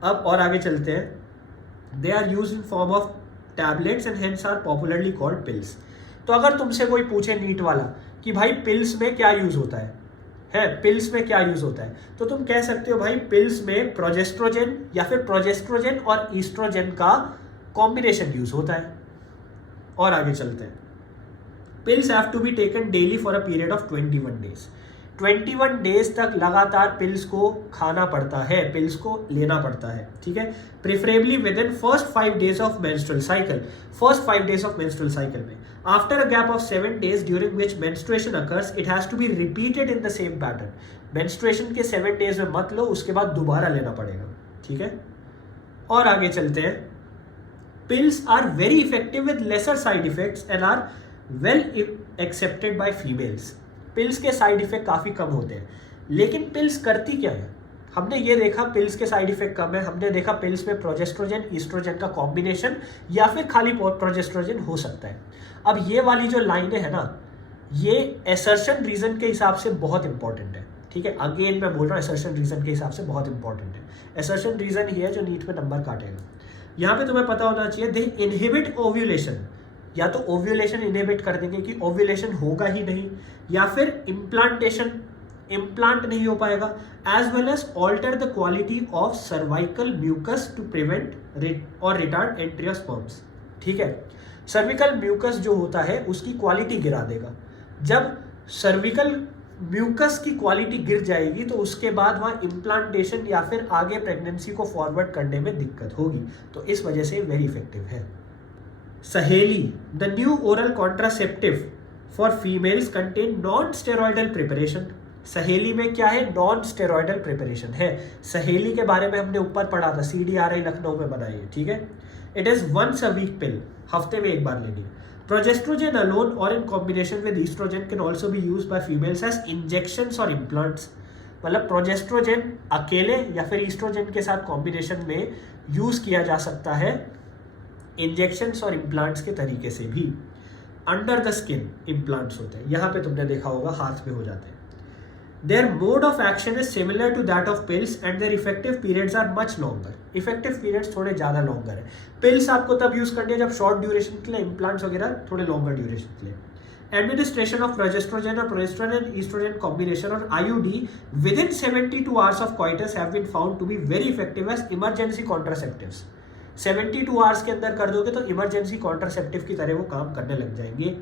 अब और आगे चलते हैं। They are use in form of tablets and hence are popularly called pills. तो अगर तुमसे कोई पूछे नीट वाला कि भाई पिल्स में क्या यूज होता है पिल्स में क्या यूज होता है, तो तुम कह सकते हो भाई पिल्स में प्रोजेस्ट्रोजेन या फिर प्रोजेस्ट्रोजेन और ईस्ट्रोजेन का कॉम्बिनेशन यूज होता है। और आगे चलते हैं। Pills have to be taken daily for a period of 21 days. 21 days तक लगातार पिल्स को खाना पड़ता है, पिल्स को लेना पड़ता है, ठीक है। Preferably within first 5 days of menstrual cycle, first 5 days of menstrual cycle में। After a gap of 7 days during which menstruation occurs, it has to be repeated in the same pattern. Menstruation के 7 days में मत लो, उसके बाद दोबारा लेना पड़ेगा, ठीक है। और आगे चलते हैं। Pills are very effective with lesser side effects and are well accepted by females. Pills के साइड इफेक्ट काफ़ी कम होते हैं, लेकिन पिल्स करती क्या है? हमने ये देखा पिल्स के साइड इफेक्ट कम है, हमने देखा पिल्स में प्रोजेस्ट्रोजेन ईस्ट्रोजेन का कॉम्बिनेशन या फिर खाली प्रोजेस्ट्रोजेन हो सकता है। अब ये वाली जो लाइनें है ना, ये एसर्शन रीजन के हिसाब से बहुत इंपॉर्टेंट है, ठीक है। अगेन मैं बोल रहा हूँ एसर्शन रीजन के हिसाब से बहुत इंपॉर्टेंट है। एसर्शन रीजन ही है जो नीट में नंबर काटेगा। यहाँ पे तुम्हें पता होना चाहिए दे इनहिबिट ओव्यूलेशन, या तो ओव्यूलेशन इनहिबिट कर देंगे कि ओव्यूलेशन होगा ही नहीं, या फिर इम्प्लांट नहीं हो पाएगा, as well as alter the quality of cervical mucus to prevent और रिटार्ड एंट्री ऑफ स्पर्म्स, ठीक है। सर्विकल म्यूकस जो होता है उसकी क्वालिटी गिरा देगा। जब सर्विकल म्यूकस की क्वालिटी गिर जाएगी तो उसके बाद वहाँ इम्प्लांटेशन या फिर आगे प्रेगनेंसी को फॉरवर्ड करने में दिक्कत होगी, तो इस वजह से वेरी इफेक्टिव है। सहेली, the new oral contraceptive for females contain non steroidal preparation. सहेली में क्या है? नॉन स्टेरॉइडल प्रिपरेशन है। सहेली के बारे में हमने ऊपर पढ़ा था, CDRI लखनऊ में बनाई है, ठीक है। It is once a week pill, हफ्ते में एक बार लेनी है। प्रोजेस्ट्रोजेन अलोन और in combination with estrogen can also be used by females as injections और इम्प्लांट्स। मतलब प्रोजेस्ट्रोजेन अकेले या फिर ईस्ट्रोजेन के साथ कॉम्बिनेशन में यूज किया जा सकता है इंजेक्शंस और इम्प्लांट्स के तरीके से भी। अंडर द स्किन इम्प्लांट्स होते हैं, यहाँ पे तुमने देखा होगा हाथ पे हो जाते हैं। Their mode of action is similar to that of pills and their effective periods are much longer. Effective periods थोड़े ज़्यादा लॉन्गर है। पिल्स आपको तब यूज करनी है जब शॉर्ट ड्यूरेशन के लिए, इम्प्लांट्स वगैरह थोड़े लॉन्गर ड्यूरेशन के लिए। एडमिनिस्ट्रेशन ऑफ प्रोजेस्ट्रोजेन और प्रोजेस्ट्रोजेन ईस्ट्रोजेन कॉम्बिनेशन और IUD within 72 hours of coitus have been found to be very effective as emergency contraceptives. 72 hours के अंदर कर दोगे तो इमरजेंसी कॉन्ट्रासेप्टिव की तरह वो काम करने लग जाएंगे।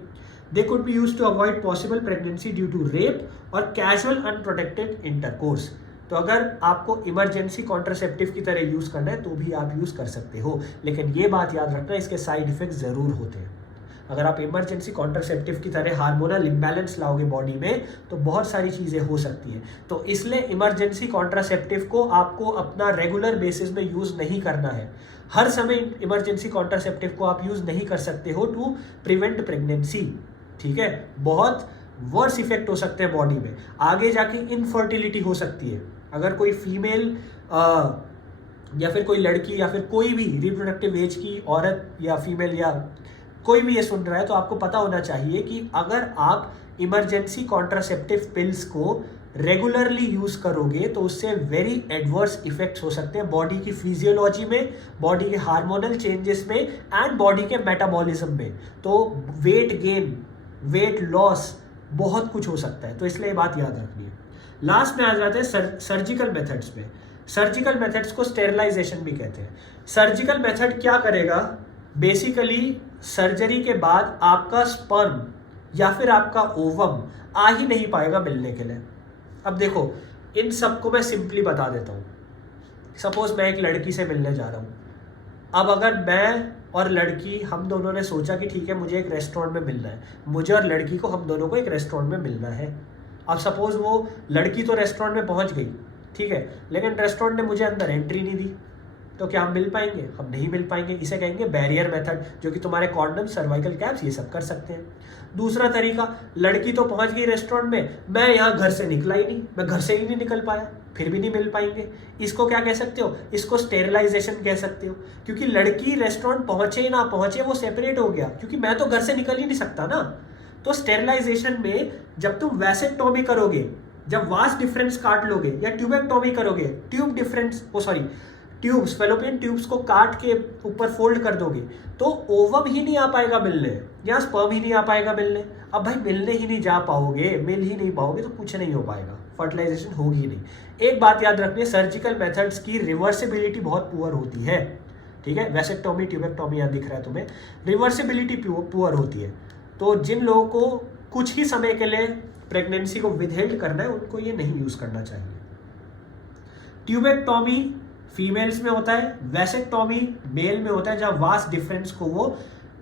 They could be use to avoid possible pregnancy due to rape और कैजुअल अनप्रोटेक्टेड इंटरकोर्स। तो अगर आपको इमरजेंसी कॉन्ट्रासेप्टिव की तरह यूज करना है तो भी आप यूज कर सकते हो, लेकिन ये बात याद रखना इसके साइड इफेक्ट जरूर होते हैं। अगर आप इमरजेंसी कॉन्ट्रासेप्टिव की तरह हार्मोनल इम्बैलेंस लाओगे बॉडी में तो बहुत सारी चीज़ें हो सकती हैं। तो इसलिए इमरजेंसी कॉन्ट्रासेप्टिव को आपको अपना रेगुलर बेसिस में यूज़ नहीं करना है। हर समय इमरजेंसी कॉन्ट्रासेप्टिव को आप यूज़ नहीं कर सकते हो टू प्रिवेंट प्रेगनेंसी, ठीक है। बहुत वर्स इफेक्ट हो सकते हैं बॉडी में, आगे जाके इनफर्टिलिटी हो सकती है। अगर कोई फीमेल या फिर कोई लड़की या फिर कोई भी रिप्रोडक्टिव एज की औरत या फीमेल या कोई भी ये सुन रहा है तो आपको पता होना चाहिए कि अगर आप इमरजेंसी कॉन्ट्रासेप्टिव पिल्स को रेगुलरली यूज करोगे तो उससे वेरी एडवर्स इफेक्ट्स हो सकते हैं बॉडी की फिजियोलॉजी में, बॉडी के हार्मोनल चेंजेस में एंड बॉडी के मेटाबॉलिज्म में। तो वेट गेन, वेट लॉस, बहुत कुछ हो सकता है, तो इसलिए ये बात याद रखनी है। लास्ट में आ जाते हैं सर्जिकल मेथड्स पे। सर्जिकल मेथड्स को स्टेरिलाइजेशन भी कहते हैं। सर्जिकल मेथड क्या करेगा? बेसिकली सर्जरी के बाद आपका स्पर्म या फिर आपका ओवम आ ही नहीं पाएगा मिलने के लिए। अब देखो, इन सबको मैं सिंपली बता देता हूँ। सपोज मैं एक लड़की से मिलने जा रहा हूँ। अब अगर मैं और लड़की, हम दोनों ने सोचा कि ठीक है मुझे एक रेस्टोरेंट में मिलना है, मुझे और लड़की को, हम दोनों को एक रेस्टोरेंट में मिलना है। अब सपोज वो लड़की तो रेस्टोरेंट में पहुंच गई, ठीक है, लेकिन रेस्टोरेंट ने मुझे अंदर एंट्री नहीं दी, तो क्या हम मिल पाएंगे? हम नहीं मिल पाएंगे। इसे कहेंगे बैरियर मेथड, जो कि तुम्हारे कॉन्डम, सर्वाइकल कैप्स ये सब कर सकते हैं। दूसरा तरीका, लड़की तो पहुंच गई रेस्टोरेंट में, मैं यहाँ घर से निकला ही नहीं, मैं घर से ही नहीं निकल पाया, फिर भी नहीं मिल पाएंगे। इसको क्या कह सकते हो? इसको स्टेरिलाइजेशन कह सकते हो, क्योंकि लड़की रेस्टोरेंट पहुंचे ना पहुंचे वो सेपरेट हो गया, क्योंकि मैं तो घर से निकल ही नहीं सकता ना। तो स्टेरिलाइजेशन में जब तुम वैसेक्टोमी करोगे, जब वास डिफरेंस काट लोगे, या ट्यूबेक्टोमी करोगे, ट्यूब्स, फेलोपियन ट्यूब्स को काट के ऊपर फोल्ड कर दोगे, तो ओवम ही नहीं आ पाएगा मिलने, या स्पर्म ही नहीं आ पाएगा मिलने। अब भाई मिलने ही नहीं जा पाओगे, मिल ही नहीं पाओगे, तो कुछ नहीं हो पाएगा, फर्टिलाइजेशन होगी ही नहीं। एक बात याद रखनी है, सर्जिकल मेथड्स की रिवर्सिबिलिटी बहुत पुअर होती है, ठीक है। वैसेक्टोमी, ट्यूबेक्टोमी यहाँ दिख रहा है तुम्हें, रिवर्सिबिलिटी पुअर होती है। तो जिन लोगों को कुछ ही समय के लिए प्रेगनेंसी को विदहेल्ड करना है, उनको ये नहीं यूज करना चाहिए। ट्यूबेक्टोमी फीमेल्स में होता है, वैसेक्टोमी मेल में होता है, जहां वास डिफरेंस को वो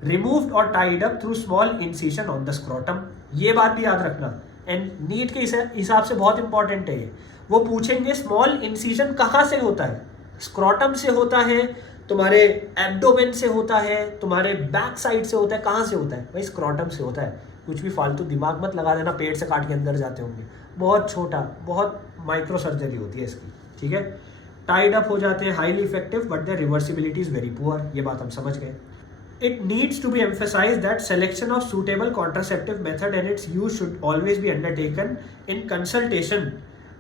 रिमूव्ड और tied up through small incision on the scrotum. ये बात भी याद रखना, एंड नीट के हिसाब से बहुत इंपॉर्टेंट है ये। वो पूछेंगे स्मॉल इंसिजन कहाँ से होता है? स्क्रोटम से होता है, तुम्हारे एब्डोमेन से होता है, तुम्हारे बैक साइड से होता है, कहाँ से होता है? भाई स्क्रोटम से होता है। कुछ भी फालतू दिमाग मत लगा देना, पेट से काट के अंदर जाते होंगे, बहुत छोटा, बहुत माइक्रो सर्जरी होती है इसकी, ठीक है। टाइड अप हो जाते हैं, highly effective, but the reversibility is very poor, ये बात हम समझ गए। It needs to be emphasized that selection of suitable contraceptive method and its use should always be undertaken in consultation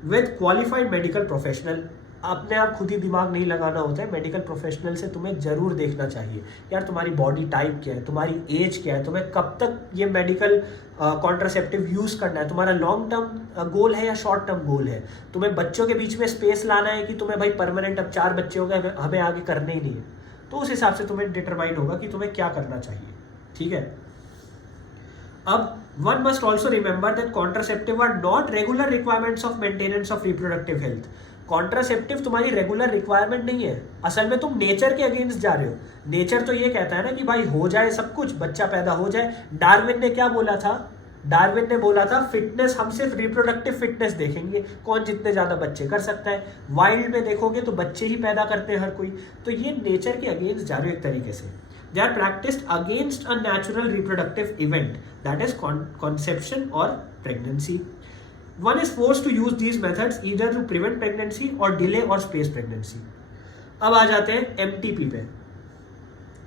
with qualified medical professional। अपने आप खुद ही दिमाग नहीं लगाना होता है, मेडिकल प्रोफेशनल से तुम्हें जरूर देखना चाहिए यार, तुम्हारी बॉडी टाइप क्या है, तुम्हारी एज क्या है, तुम्हें कब तक ये मेडिकल कॉन्ट्रासेप्टिव यूज करना है, तुम्हारा लॉन्ग टर्म गोल है या शॉर्ट टर्म गोल है, तुम्हें बच्चों के बीच में स्पेस लाना है कि तुम्हें भाई परमानेंट अब 4 बच्चे हो गए, हमें आगे करने ही नहीं है, तो उस हिसाब से तुम्हें डिटरमाइन होगा कि तुम्हें क्या करना चाहिए, ठीक है। अब one must also remember that contraceptive are not regular requirements of maintenance of reproductive health. Contraceptive तुम्हारी रेगुलर रिक्वायरमेंट नहीं है, असल में तुम नेचर के अगेंस्ट जा रहे हो। नेचर तो ये कहता है ना कि भाई हो जाए सब कुछ, बच्चा पैदा हो जाए। डार्विन ने क्या बोला था? डार्विन ने बोला था फिटनेस, हम सिर्फ रिप्रोडक्टिव फिटनेस देखेंगे, कौन जितने ज्यादा बच्चे कर सकता है। वाइल्ड में देखोगे तो बच्चे ही पैदा करते हैं हर कोई, तो ये नेचर के अगेंस्ट जा रहे हो एक तरीके से। They are practised against a natural reproductive event, that is conception और pregnancy. One is forced to use these methods either to prevent pregnancy or delay or space pregnancy। अब आ जाते हैं MTP पे,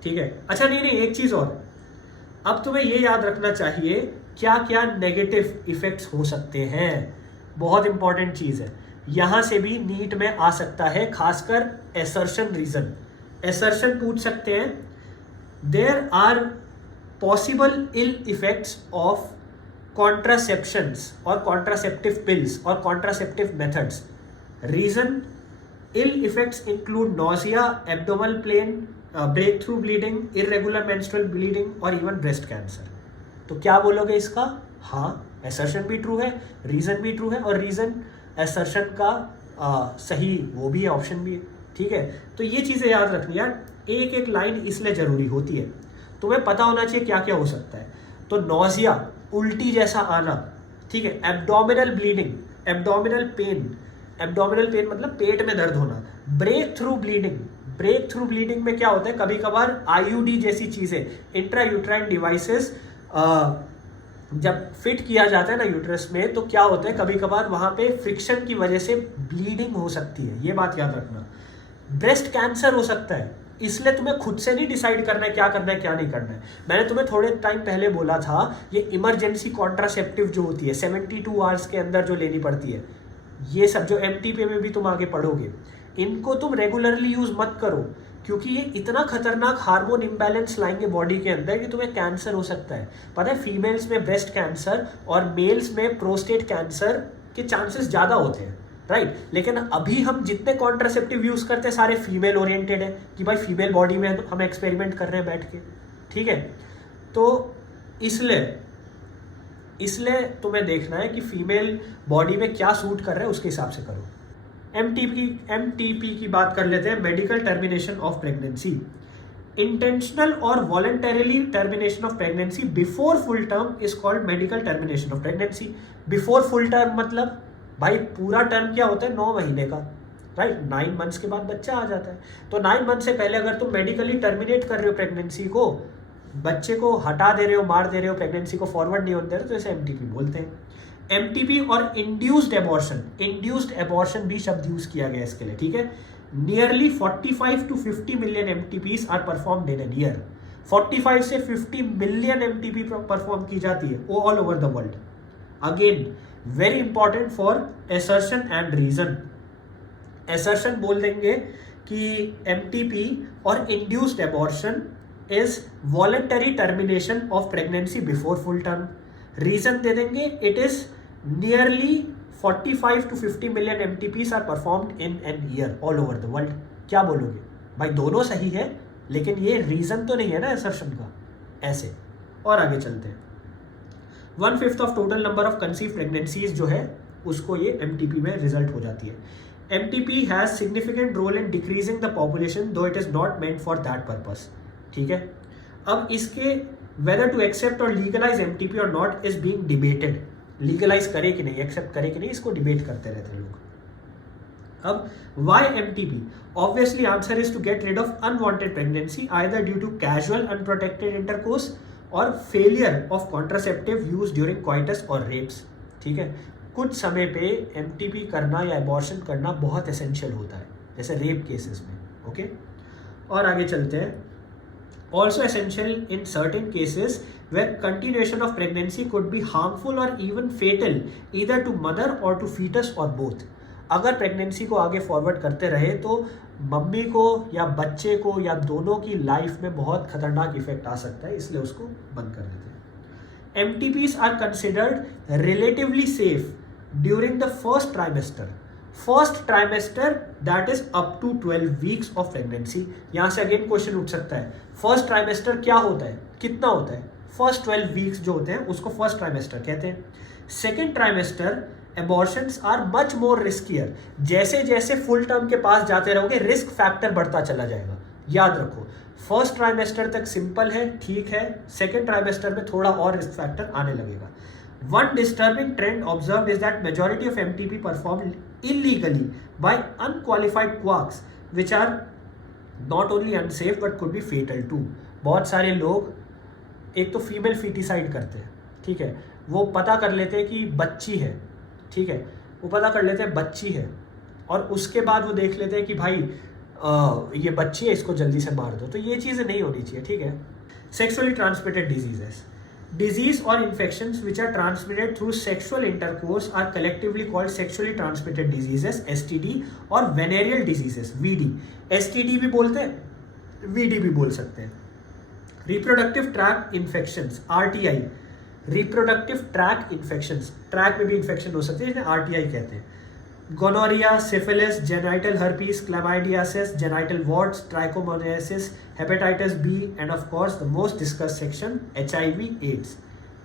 ठीक है। अच्छा नहीं, एक चीज और, अब तुम्हें ये याद रखना चाहिए क्या क्या नेगेटिव इफेक्ट्स हो सकते हैं, बहुत इंपॉर्टेंट चीज है। यहां से भी नीट में आ सकता है, खासकर एसर्शन रीजन। एसर्शन पूछ सकते हैं, there are possible ill effects of contraceptions or contraceptive pills or contraceptive methods। Reason: ill effects include nausea, abdominal pain, breakthrough bleeding, irregular menstrual bleeding और even breast cancer। तो क्या बोलोगे इसका? हाँ, assertion भी true है, reason भी true है, और reason assertion का सही वो भी है, ऑप्शन भी है, ठीक है। तो ये चीजें याद रखनी यार, एक एक लाइन इसलिए जरूरी होती है, तुम्हें पता होना चाहिए क्या क्या हो सकता है। तो नोजिया, उल्टी जैसा आना, ठीक है। एब्डोमिनल ब्लीडिंग, एब्डोमिनल पेन मतलब पेट में दर्द होना। ब्रेक थ्रू ब्लीडिंग में क्या होता है, कभी कभार IUD जैसी चीजें, इंट्रा यूट्राइन डिवाइसेस, जब फिट किया जाता है ना यूट्रस में, तो क्या होता है कभी कभार वहां पे फ्रिक्शन की वजह से ब्लीडिंग हो सकती है, ये बात याद रखना। ब्रेस्ट कैंसर हो सकता है, इसलिए तुम्हें खुद से नहीं डिसाइड करना है क्या करना है क्या नहीं करना है। मैंने तुम्हें थोड़े टाइम पहले बोला था, ये इमरजेंसी कॉन्ट्रासेप्टिव जो होती है 72 आवर्स के अंदर जो लेनी पड़ती है, ये सब जो MTP में भी तुम आगे पढ़ोगे, इनको तुम रेगुलरली यूज मत करो, क्योंकि ये इतना खतरनाक हार्मोन इम्बैलेंस लाएंगे बॉडी के अंदर कि तुम्हें कैंसर हो सकता है। पता है, फीमेल्स में ब्रेस्ट कैंसर और मेल्स में प्रोस्टेट कैंसर के चांसेस ज्यादा होते हैं, राइट। लेकिन अभी हम जितने कॉन्ट्रासेप्टिव यूज करते हैं सारे फीमेल ओरिएंटेड है, कि भाई फीमेल बॉडी में हम एक्सपेरिमेंट कर रहे हैं बैठ के, ठीक है। तो इसलिए इसलिए तुम्हें देखना है कि फीमेल बॉडी में क्या सूट कर रहा है, उसके हिसाब से करो। एमटीपी की बात कर लेते हैं, medical termination of pregnancy. Intentional और voluntarily termination of pregnancy before full term is called medical termination of pregnancy. Before full term मतलब भाई पूरा टर्म क्या होता है, 9 महीने का, राइट। 9 मंथ्स के बाद बच्चा आ जाता है, तो 9 मंथ से पहले अगर तुम मेडिकली टर्मिनेट कर रहे हो प्रेगनेंसी को, बच्चे को हटा दे रहे हो, मार दे रहे हो, प्रेगनेंसी को फॉरवर्ड नहीं होने दे रहे, तो इसे एमटीपी बोलते हैं। एमटीपी और इंड्यूस्ड एबॉर्शन भी शब्द यूज किया गया इसके लिए, ठीक है। Nearly 45 to 50 million MTPs are performed in an year. 45 से 50 मिलियन एमटीपी परफॉर्म की जाती है all over the world. Again very important for assertion and reason. Assertion बोल देंगे कि एमटीपी और induced abortion is voluntary termination of pregnancy before full term. Reason दे देंगे it is nearly 45 to 50 million MTPs are performed in an year all over the world. क्या बोलोगे भाई, दोनों सही है, लेकिन ये रीजन तो नहीं है ना असर्शन का, ऐसे। और आगे चलते हैं। 1/5 of total number of conceive pregnancies जो है उसको ये एमटीपी में रिजल्ट हो जाती है। MTP has significant role in decreasing the population though it is not meant for that purpose, ठीक है। अब इसके वेदर टू एक्सेप्ट और लीगलाइज एमटीपी और not is being debated. Legalise करे कि नहीं, एक्सेप्ट करे कि नहीं, इसको डिबेट करते रहते हैं लोग। अब why MTP? Obviously answer is to get rid of unwanted pregnancy either due to casual unprotected intercourse और failure of contraceptive use during coitus और रेप्स, ठीक है। कुछ समय पे एमटीपी करना या एबॉर्शन करना बहुत एसेंशियल होता है, जैसे रेप केसेस में, ओके। और आगे चलते हैं। Also essential in certain cases where continuation of pregnancy could be harmful or even fatal either to mother or to fetus or both। अगर प्रेगनेंसी को आगे फॉरवर्ड करते रहे तो मम्मी को या बच्चे को या दोनों की लाइफ में बहुत खतरनाक इफेक्ट आ सकता है, इसलिए उसको बंद कर देते हैं। MTPs are considered relatively safe during the first trimester. First trimester that is up to 12 weeks of pregnancy. यहां से अगेन क्वेश्चन उठ सकता है, फर्स्ट ट्राइमेस्टर क्या होता है, कितना होता है? फर्स्ट 12 वीक्स जो होते हैं उसको फर्स्ट ट्राइमेस्टर कहते हैं। Second trimester abortions are much more riskier. जैसे जैसे फुल टर्म के पास जाते रहोगे रिस्क फैक्टर बढ़ता चला जाएगा, याद रखो। फर्स्ट ट्राइमेस्टर तक सिंपल है, ठीक है, सेकेंड ट्राइमेस्टर में थोड़ा और रिस्क फैक्टर आने लगेगा। One disturbing trend observed is that majority of MTP performed illegally by unqualified quarks, which are not only unsafe but could be fatal too। बहुत सारे लोग एक तो फीमेल फीटिसाइड करते हैं, ठीक है, वो पता कर लेते हैं कि बच्ची है, ठीक है, वो पता कर लेते हैं बच्ची है और उसके बाद वो देख लेते हैं कि भाई ये बच्ची है, इसको जल्दी से मार दो। तो ये चीज़ें नहीं होनी चाहिए, ठीक है। Sexually transmitted diseases. Disease or infections which are transmitted through sexual intercourse are collectively called sexually transmitted diseases, STD, और venereal diseases, VD। STD भी बोलते हैं, VD भी बोल सकते हैं। Reproductive tract infections, RTI। Reproductive tract infections, tract में भी infection हो सकती है, जिन्हें RTI कहते हैं। Gonorrhea, syphilis, genital herpes, chlamydiasis, genital warts, trichomoniasis, hepatitis B, and of course the most discussed section HIV, AIDS।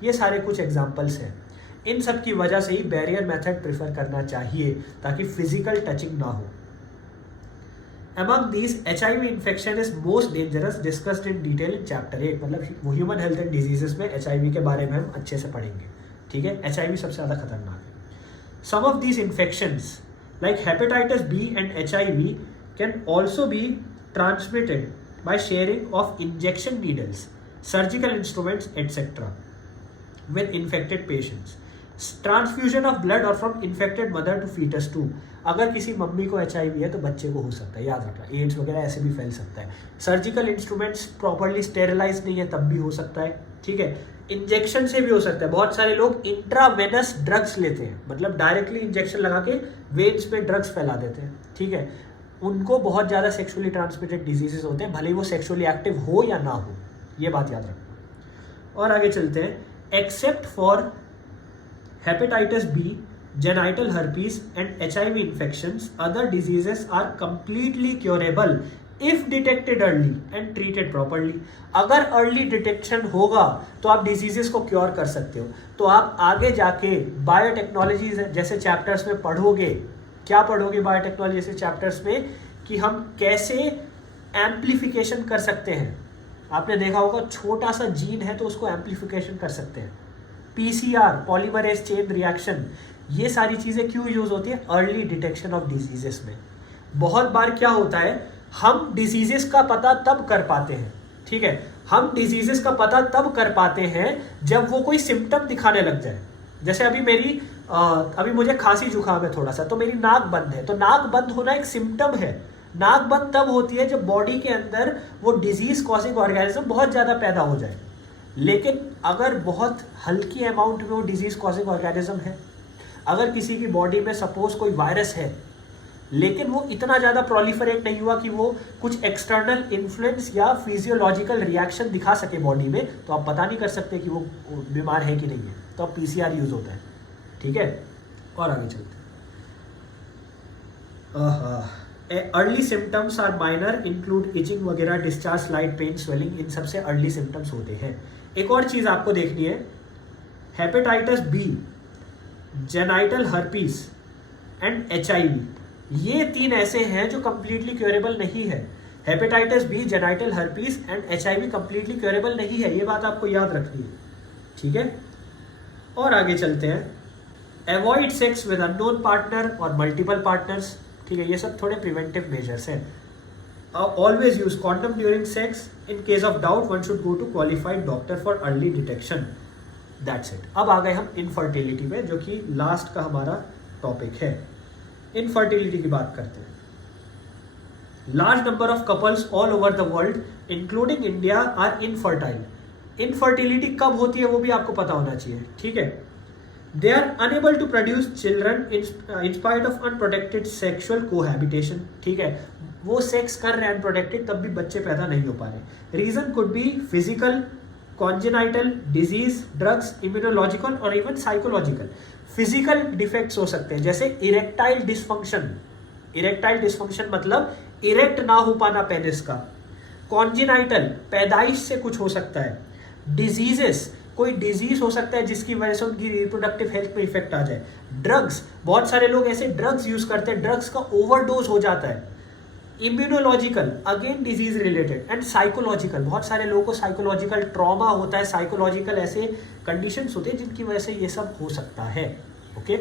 ये सारे कुछ एग्जाम्पल्स हैं। इन सब की वजह से ही बैरियर मेथड प्रेफर करना चाहिए ताकि फिजिकल टचिंग ना हो। Among these, HIV infection is most dangerous, discussed in detail in chapter 8। मतलब वो ह्यूमन हेल्थ एंड डिजीजेस में HIV के बारे में हम अच्छे से पढ़ेंगे, ठीक है। HIV सबसे ज़्यादा खतरनाक है। Some of these infections like hepatitis B and HIV can also be transmitted by sharing of injection needles, surgical instruments, etc. with infected patients। Transfusion of blood or from infected mother to fetus too। अगर किसी mummy को HIV है तो बच्चे को हो सकता है, याद रखना। एड्स वगैरह ऐसे भी फैल सकता है। सर्जिकल इंस्ट्रूमेंट्स प्रॉपरली स्टेरिलाइज नहीं है तब भी हो सकता है, ठीक है। इंजेक्शन से भी हो सकता है। बहुत सारे लोग इंट्रावेनस ड्रग्स लेते हैं, मतलब डायरेक्टली इंजेक्शन लगा के वेन्स में ड्रग्स फैला देते हैं, ठीक है। उनको बहुत ज़्यादा सेक्सुअली ट्रांसमिटेड डिजीजेस होते हैं, भले ही वो सेक्सुअली एक्टिव हो या ना हो, ये बात याद रखना। और आगे चलते हैं। Except for hepatitis B, genital herpes and HIV infections, other diseases are completely curable if detected early and treated properly. अगर अर्ली डिटेक्शन होगा तो आप डिजीजेस को क्योर कर सकते हो। तो आप आगे जाके बायोटेक्नोलॉजी जैसे चैप्टर्स में पढ़ोगे, क्या पढ़ोगे बायोटेक्नोलॉजी जैसे चैप्टर्स में, कि हम कैसे एम्प्लीफिकेशन कर सकते हैं। आपने देखा होगा छोटा सा जीन है तो उसको एम्प्लीफिकेशन कर सकते हैं। पीसीआर, पॉलीमरेज चेन रिएक्शन, ये सारी चीजें क्यों यूज होती है? अर्ली डिटेक्शन ऑफ डिजीजेस में। बहुत बार क्या होता है, हम डिजीजेस का पता तब कर पाते हैं, ठीक है, हम डिजीजेस का पता तब कर पाते हैं जब वो कोई सिम्टम दिखाने लग जाए। जैसे अभी मुझे खांसी जुकाम है थोड़ा सा, तो मेरी नाक बंद है, तो नाक बंद होना एक सिम्टम है। नाक बंद तब होती है जब बॉडी के अंदर वो डिजीज कॉजिंग ऑर्गेनिज्म बहुत ज्यादा पैदा हो जाए। लेकिन अगर बहुत हल्की अमाउंट में वो डिजीज कॉजिंग ऑर्गेनिज्म है, अगर किसी की बॉडी में सपोज कोई वायरस है लेकिन वो इतना ज़्यादा प्रोलिफरेट नहीं हुआ कि वो कुछ एक्सटर्नल इन्फ्लुएंस या फिजियोलॉजिकल रिएक्शन दिखा सके बॉडी में, तो आप पता नहीं कर सकते कि वो बीमार है कि नहीं है, तो अब पीसीआर यूज होता है, ठीक है। और आगे चलते हैं। Early symptoms are minor, include itching वगैरह, डिस्चार्ज, स्लाइट पेन, स्वेलिंग, इन सबसे अर्ली सिम्टम्स होते हैं। एक और चीज़ आपको देखनी है, hepatitis B, genital herpes and HIV, ये 3 ऐसे हैं जो कंप्लीटली क्योरेबल नहीं है। Hepatitis B, genital herpes and HIV completely curable नहीं है, ये बात आपको याद रखनी है, ठीक है। और आगे चलते हैं। Avoid sex with unknown partner और मल्टीपल पार्टनर्स, ठीक है, ये सब थोड़े प्रिवेंटिव मेजर्स हैं। Always use condom during sex, in case of doubt one should go to qualified doctor for early detection, that's it. अब आ गए हम इनफर्टिलिटी में, जो कि लास्ट का हमारा टॉपिक है। इनफर्टिलिटी की बात करते हैं। Large number of couples all over the world including India are infertile. Infertility कब होती है वो भी आपको पता होना चाहिए, ठीक है। They are unable to produce children in spite of unprotected sexual cohabitation, ठीक है, वो सेक्स कर रहे हैं अनप्रोटेक्टेड तब भी बच्चे पैदा नहीं हो पा रहे। Reason could be physical, congenital disease, drugs, immunological और इवन साइकोलॉजिकल। फिजिकल डिफेक्ट्स हो सकते हैं जैसे इरेक्टाइल डिस्फंक्शन, इरेक्टाइल डिस्फंक्शन मतलब इरेक्ट ना हो पाना पेनिस का। कॉन्जेनाइटल, पैदाइश से कुछ हो सकता है। डिजीजेस, कोई डिजीज हो सकता है जिसकी वजह से उनकी रिप्रोडक्टिव हेल्थ पे इफेक्ट आ जाए। ड्रग्स, बहुत सारे लोग ऐसे ड्रग्स यूज करते हैं, ड्रग्स का ओवरडोज हो जाता है। Immunological, again disease related. And psychological, बहुत सारे लोगों को साइकोलॉजिकल ट्रॉमा होता है, साइकोलॉजिकल ऐसे कंडीशंस होते हैं जिनकी वजह से ये सब हो सकता है, okay.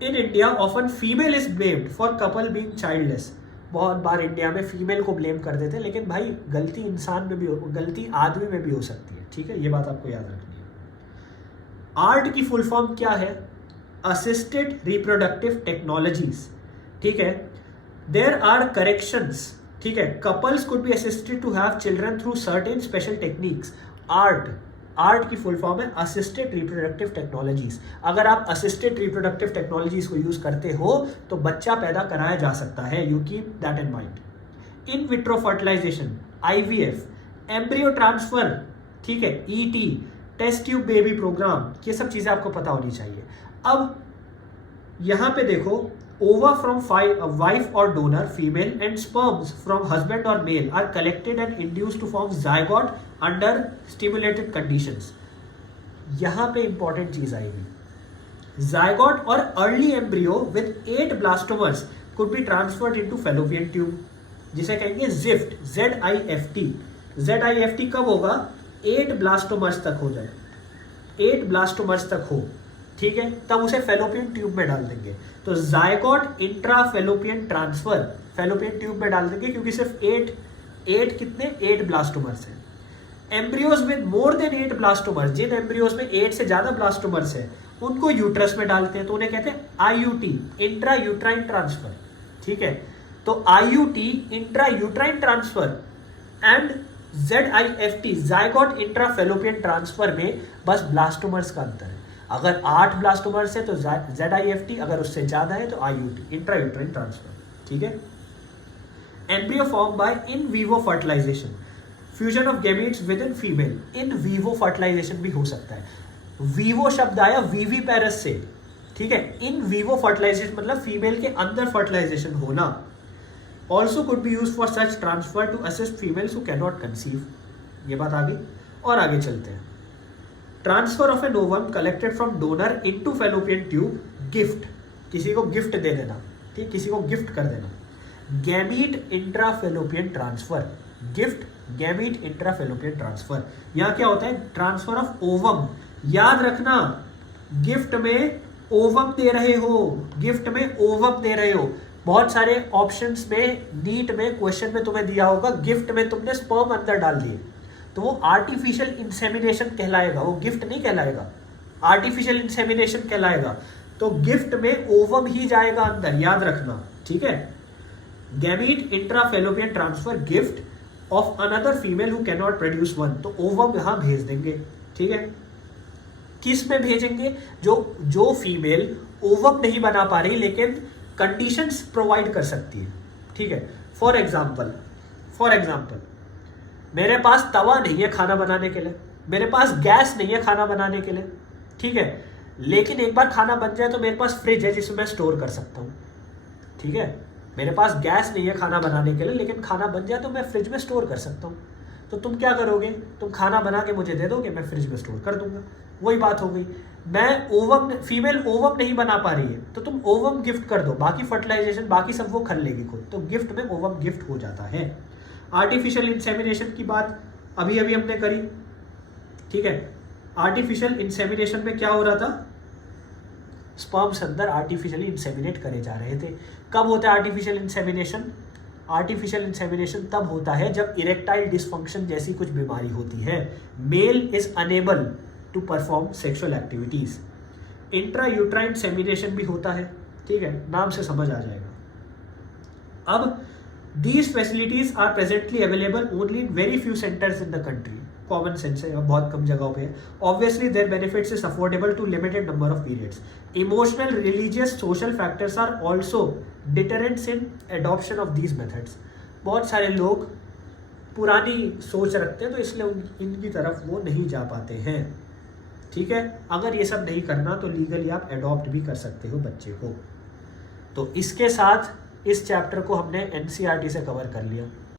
In India often female is blamed for couple being childless. बहुत बार इंडिया में फीमेल को ब्लेम कर देते हैं, लेकिन भाई गलती इंसान में भी गलती आदमी में भी हो सकती है, ठीक है, ये बात आपको याद रखनी है। आर्ट की फुल फॉर्म क्या है? असिस्टेड रिप्रोडक्टिव टेक्नोलॉजीज, ठीक है। देयर आर करेक्शंस, ठीक है, couples could be assisted to have children through certain special techniques. ART की फुल फॉर्म है असिस्टेड रिप्रोडक्टिव टेक्नोलॉजीज। अगर आप असिस्टेड रिप्रोडक्टिव टेक्नोलॉजीज को यूज करते हो तो बच्चा पैदा कराया जा सकता है, you keep that in mind. In vitro fertilization, IVF, embryo transfer, ठीक है, ET, test tube baby programme, ये सब चीजें आपको पता होनी चाहिए। अब यहां पे देखो, ova from wife or donor female and sperms from husband or male are collected and induced to form zygote under stimulated conditions। यहां पे इंपॉर्टेंट चीज आएगी। zygote और early embryo with 8 blastomers could be transferred into fallopian tube, जिसे कहेंगे ZIFT, ZIFT। ZIFT कब होगा? 8 blastomeres तक हो जाए, 8 ब्लास्टोमर्स तक हो, ठीक है, तब उसे फेलोपियन ट्यूब में डाल देंगे। तो zygote intra fallopian transfer fallopian tube में डाल देंगे, क्योंकि सिर्फ 8 ब्लास्टोमर्स हैं। Embryos with more than 8 blastomeres, जिन एम्ब्रियोज में 8 से ज्यादा ब्लास्टोमर्स है उनको यूट्रस में डालते हैं, तो उन्हें कहते हैं IUT, इंट्रा यूट्राइन ट्रांसफर, ठीक है। तो IUT, intra uterine transfer, and ZIFT, zygote intra fallopian transfer में बस ब्लास्टोमर्स का अंतर है। अगर 8 ब्लास्टोमर्स है तो ZIFT, अगर उससे ज्यादा है तो IUT, इंट्रा यूट्राइन ट्रांसफर, ठीक है। Embryo form by in vivo fertilization, fusion of gametes with in female. In vivo fertilization भी हो सकता है। वीवो शब्द आया वीवीपैरस से, ठीक है। इन वीवो फर्टिलाइजेशन मतलब फीमेल के अंदर फर्टिलाइजेशन होना। Also could be use for such transfer to assist females who can not conceive. ये बात आ गई। और आगे चलते हैं। Transfer of an ovum collected from donor into fallopian tube, GIFT, किसी को गिफ्ट दे देना, ठीक, किसी को गिफ्ट कर देना। Gamete intrafallopian transfer, gift gamete intrafallopian transfer. यहाँ क्या होता है? Transfer of ovum. याद रखना, गिफ्ट में ओवम दे रहे हो, गिफ्ट में ओवम दे रहे हो। बहुत सारे ऑप्शंस में, नीट में क्वेश्चन में तुम्हें दिया होगा गिफ्ट में तुमने स्पर्म अंदर डाल दिए, तो वो आर्टिफिशियल इंसेमिनेशन कहलाएगा, वो गिफ्ट नहीं कहलाएगा, आर्टिफिशियल इंसेमिनेशन कहलाएगा। तो गिफ्ट में ओवम ही जाएगा अंदर, याद रखना, ठीक है। Gamete intrafallopian transfer, gift of another female who can not produce one, तो ओवम यहां भेज देंगे, ठीक है। किस में भेजेंगे? जो फीमेल ओवम नहीं बना पा रही लेकिन कंडीशंस प्रोवाइड कर सकती है, ठीक है। फॉर एग्जाम्पल मेरे पास तवा नहीं है खाना बनाने के लिए, मेरे पास गैस नहीं है खाना बनाने के लिए, ठीक है, लेकिन एक बार खाना बन जाए तो मेरे पास फ्रिज है जिसमें मैं स्टोर कर सकता हूँ, ठीक है। मेरे पास गैस नहीं है खाना बनाने के लिए लेकिन खाना बन जाए तो मैं फ्रिज में स्टोर कर सकता हूँ। तो तुम क्या करोगे? तुम खाना बना के मुझे दे दोगे, मैं फ्रिज में स्टोर कर दूंगा। वही बात हो गई। मैं ओवम, फीमेल ओवम नहीं बना पा रही है तो तुम ओवम गिफ्ट कर दो, बाकी फर्टिलाइजेशन बाकी सब वो कर लेगी खुद, तो गिफ्ट में ओवम गिफ्ट हो जाता है। आर्टिफिशियल इंसेमिनेशन की बात अभी अभी हमने करी, ठीक है। आर्टिफिशियल इंसेमिनेशन में क्या हो रहा था? स्पर्म्स अंदर आर्टिफिशियली इंसेमिनेट करे जा रहे थे। कब होता है आर्टिफिशियल इंसेमिनेशन? आर्टिफिशियल इंसेमिनेशन तब होता है जब इरेक्टाइल डिसफंक्शन जैसी कुछ बीमारी होती है। Male is unable to perform sexual activities. Intra uterine semination भी होता है, ठीक है, नाम से समझ आ जाएगा। अब these facilities are presently available only in very few centres in the country. Common sense है, बहुत कम जगहों पे है। Obviously their benefits is affordable to limited number of periods. Emotional, religious, social factors are also deterrents in adoption of these methods. बहुत सारे लोग पुरानी सोच रखते हैं तो इसलिए इनकी तरफ वो नहीं जा पाते हैं, ठीक है। अगर ये सब नहीं करना तो लीगली आप एडॉप्ट भी कर सकते हो बच्चे को। तो इसके साथ इस चैप्टर को हमने एनसीईआरटी से कवर कर लिया।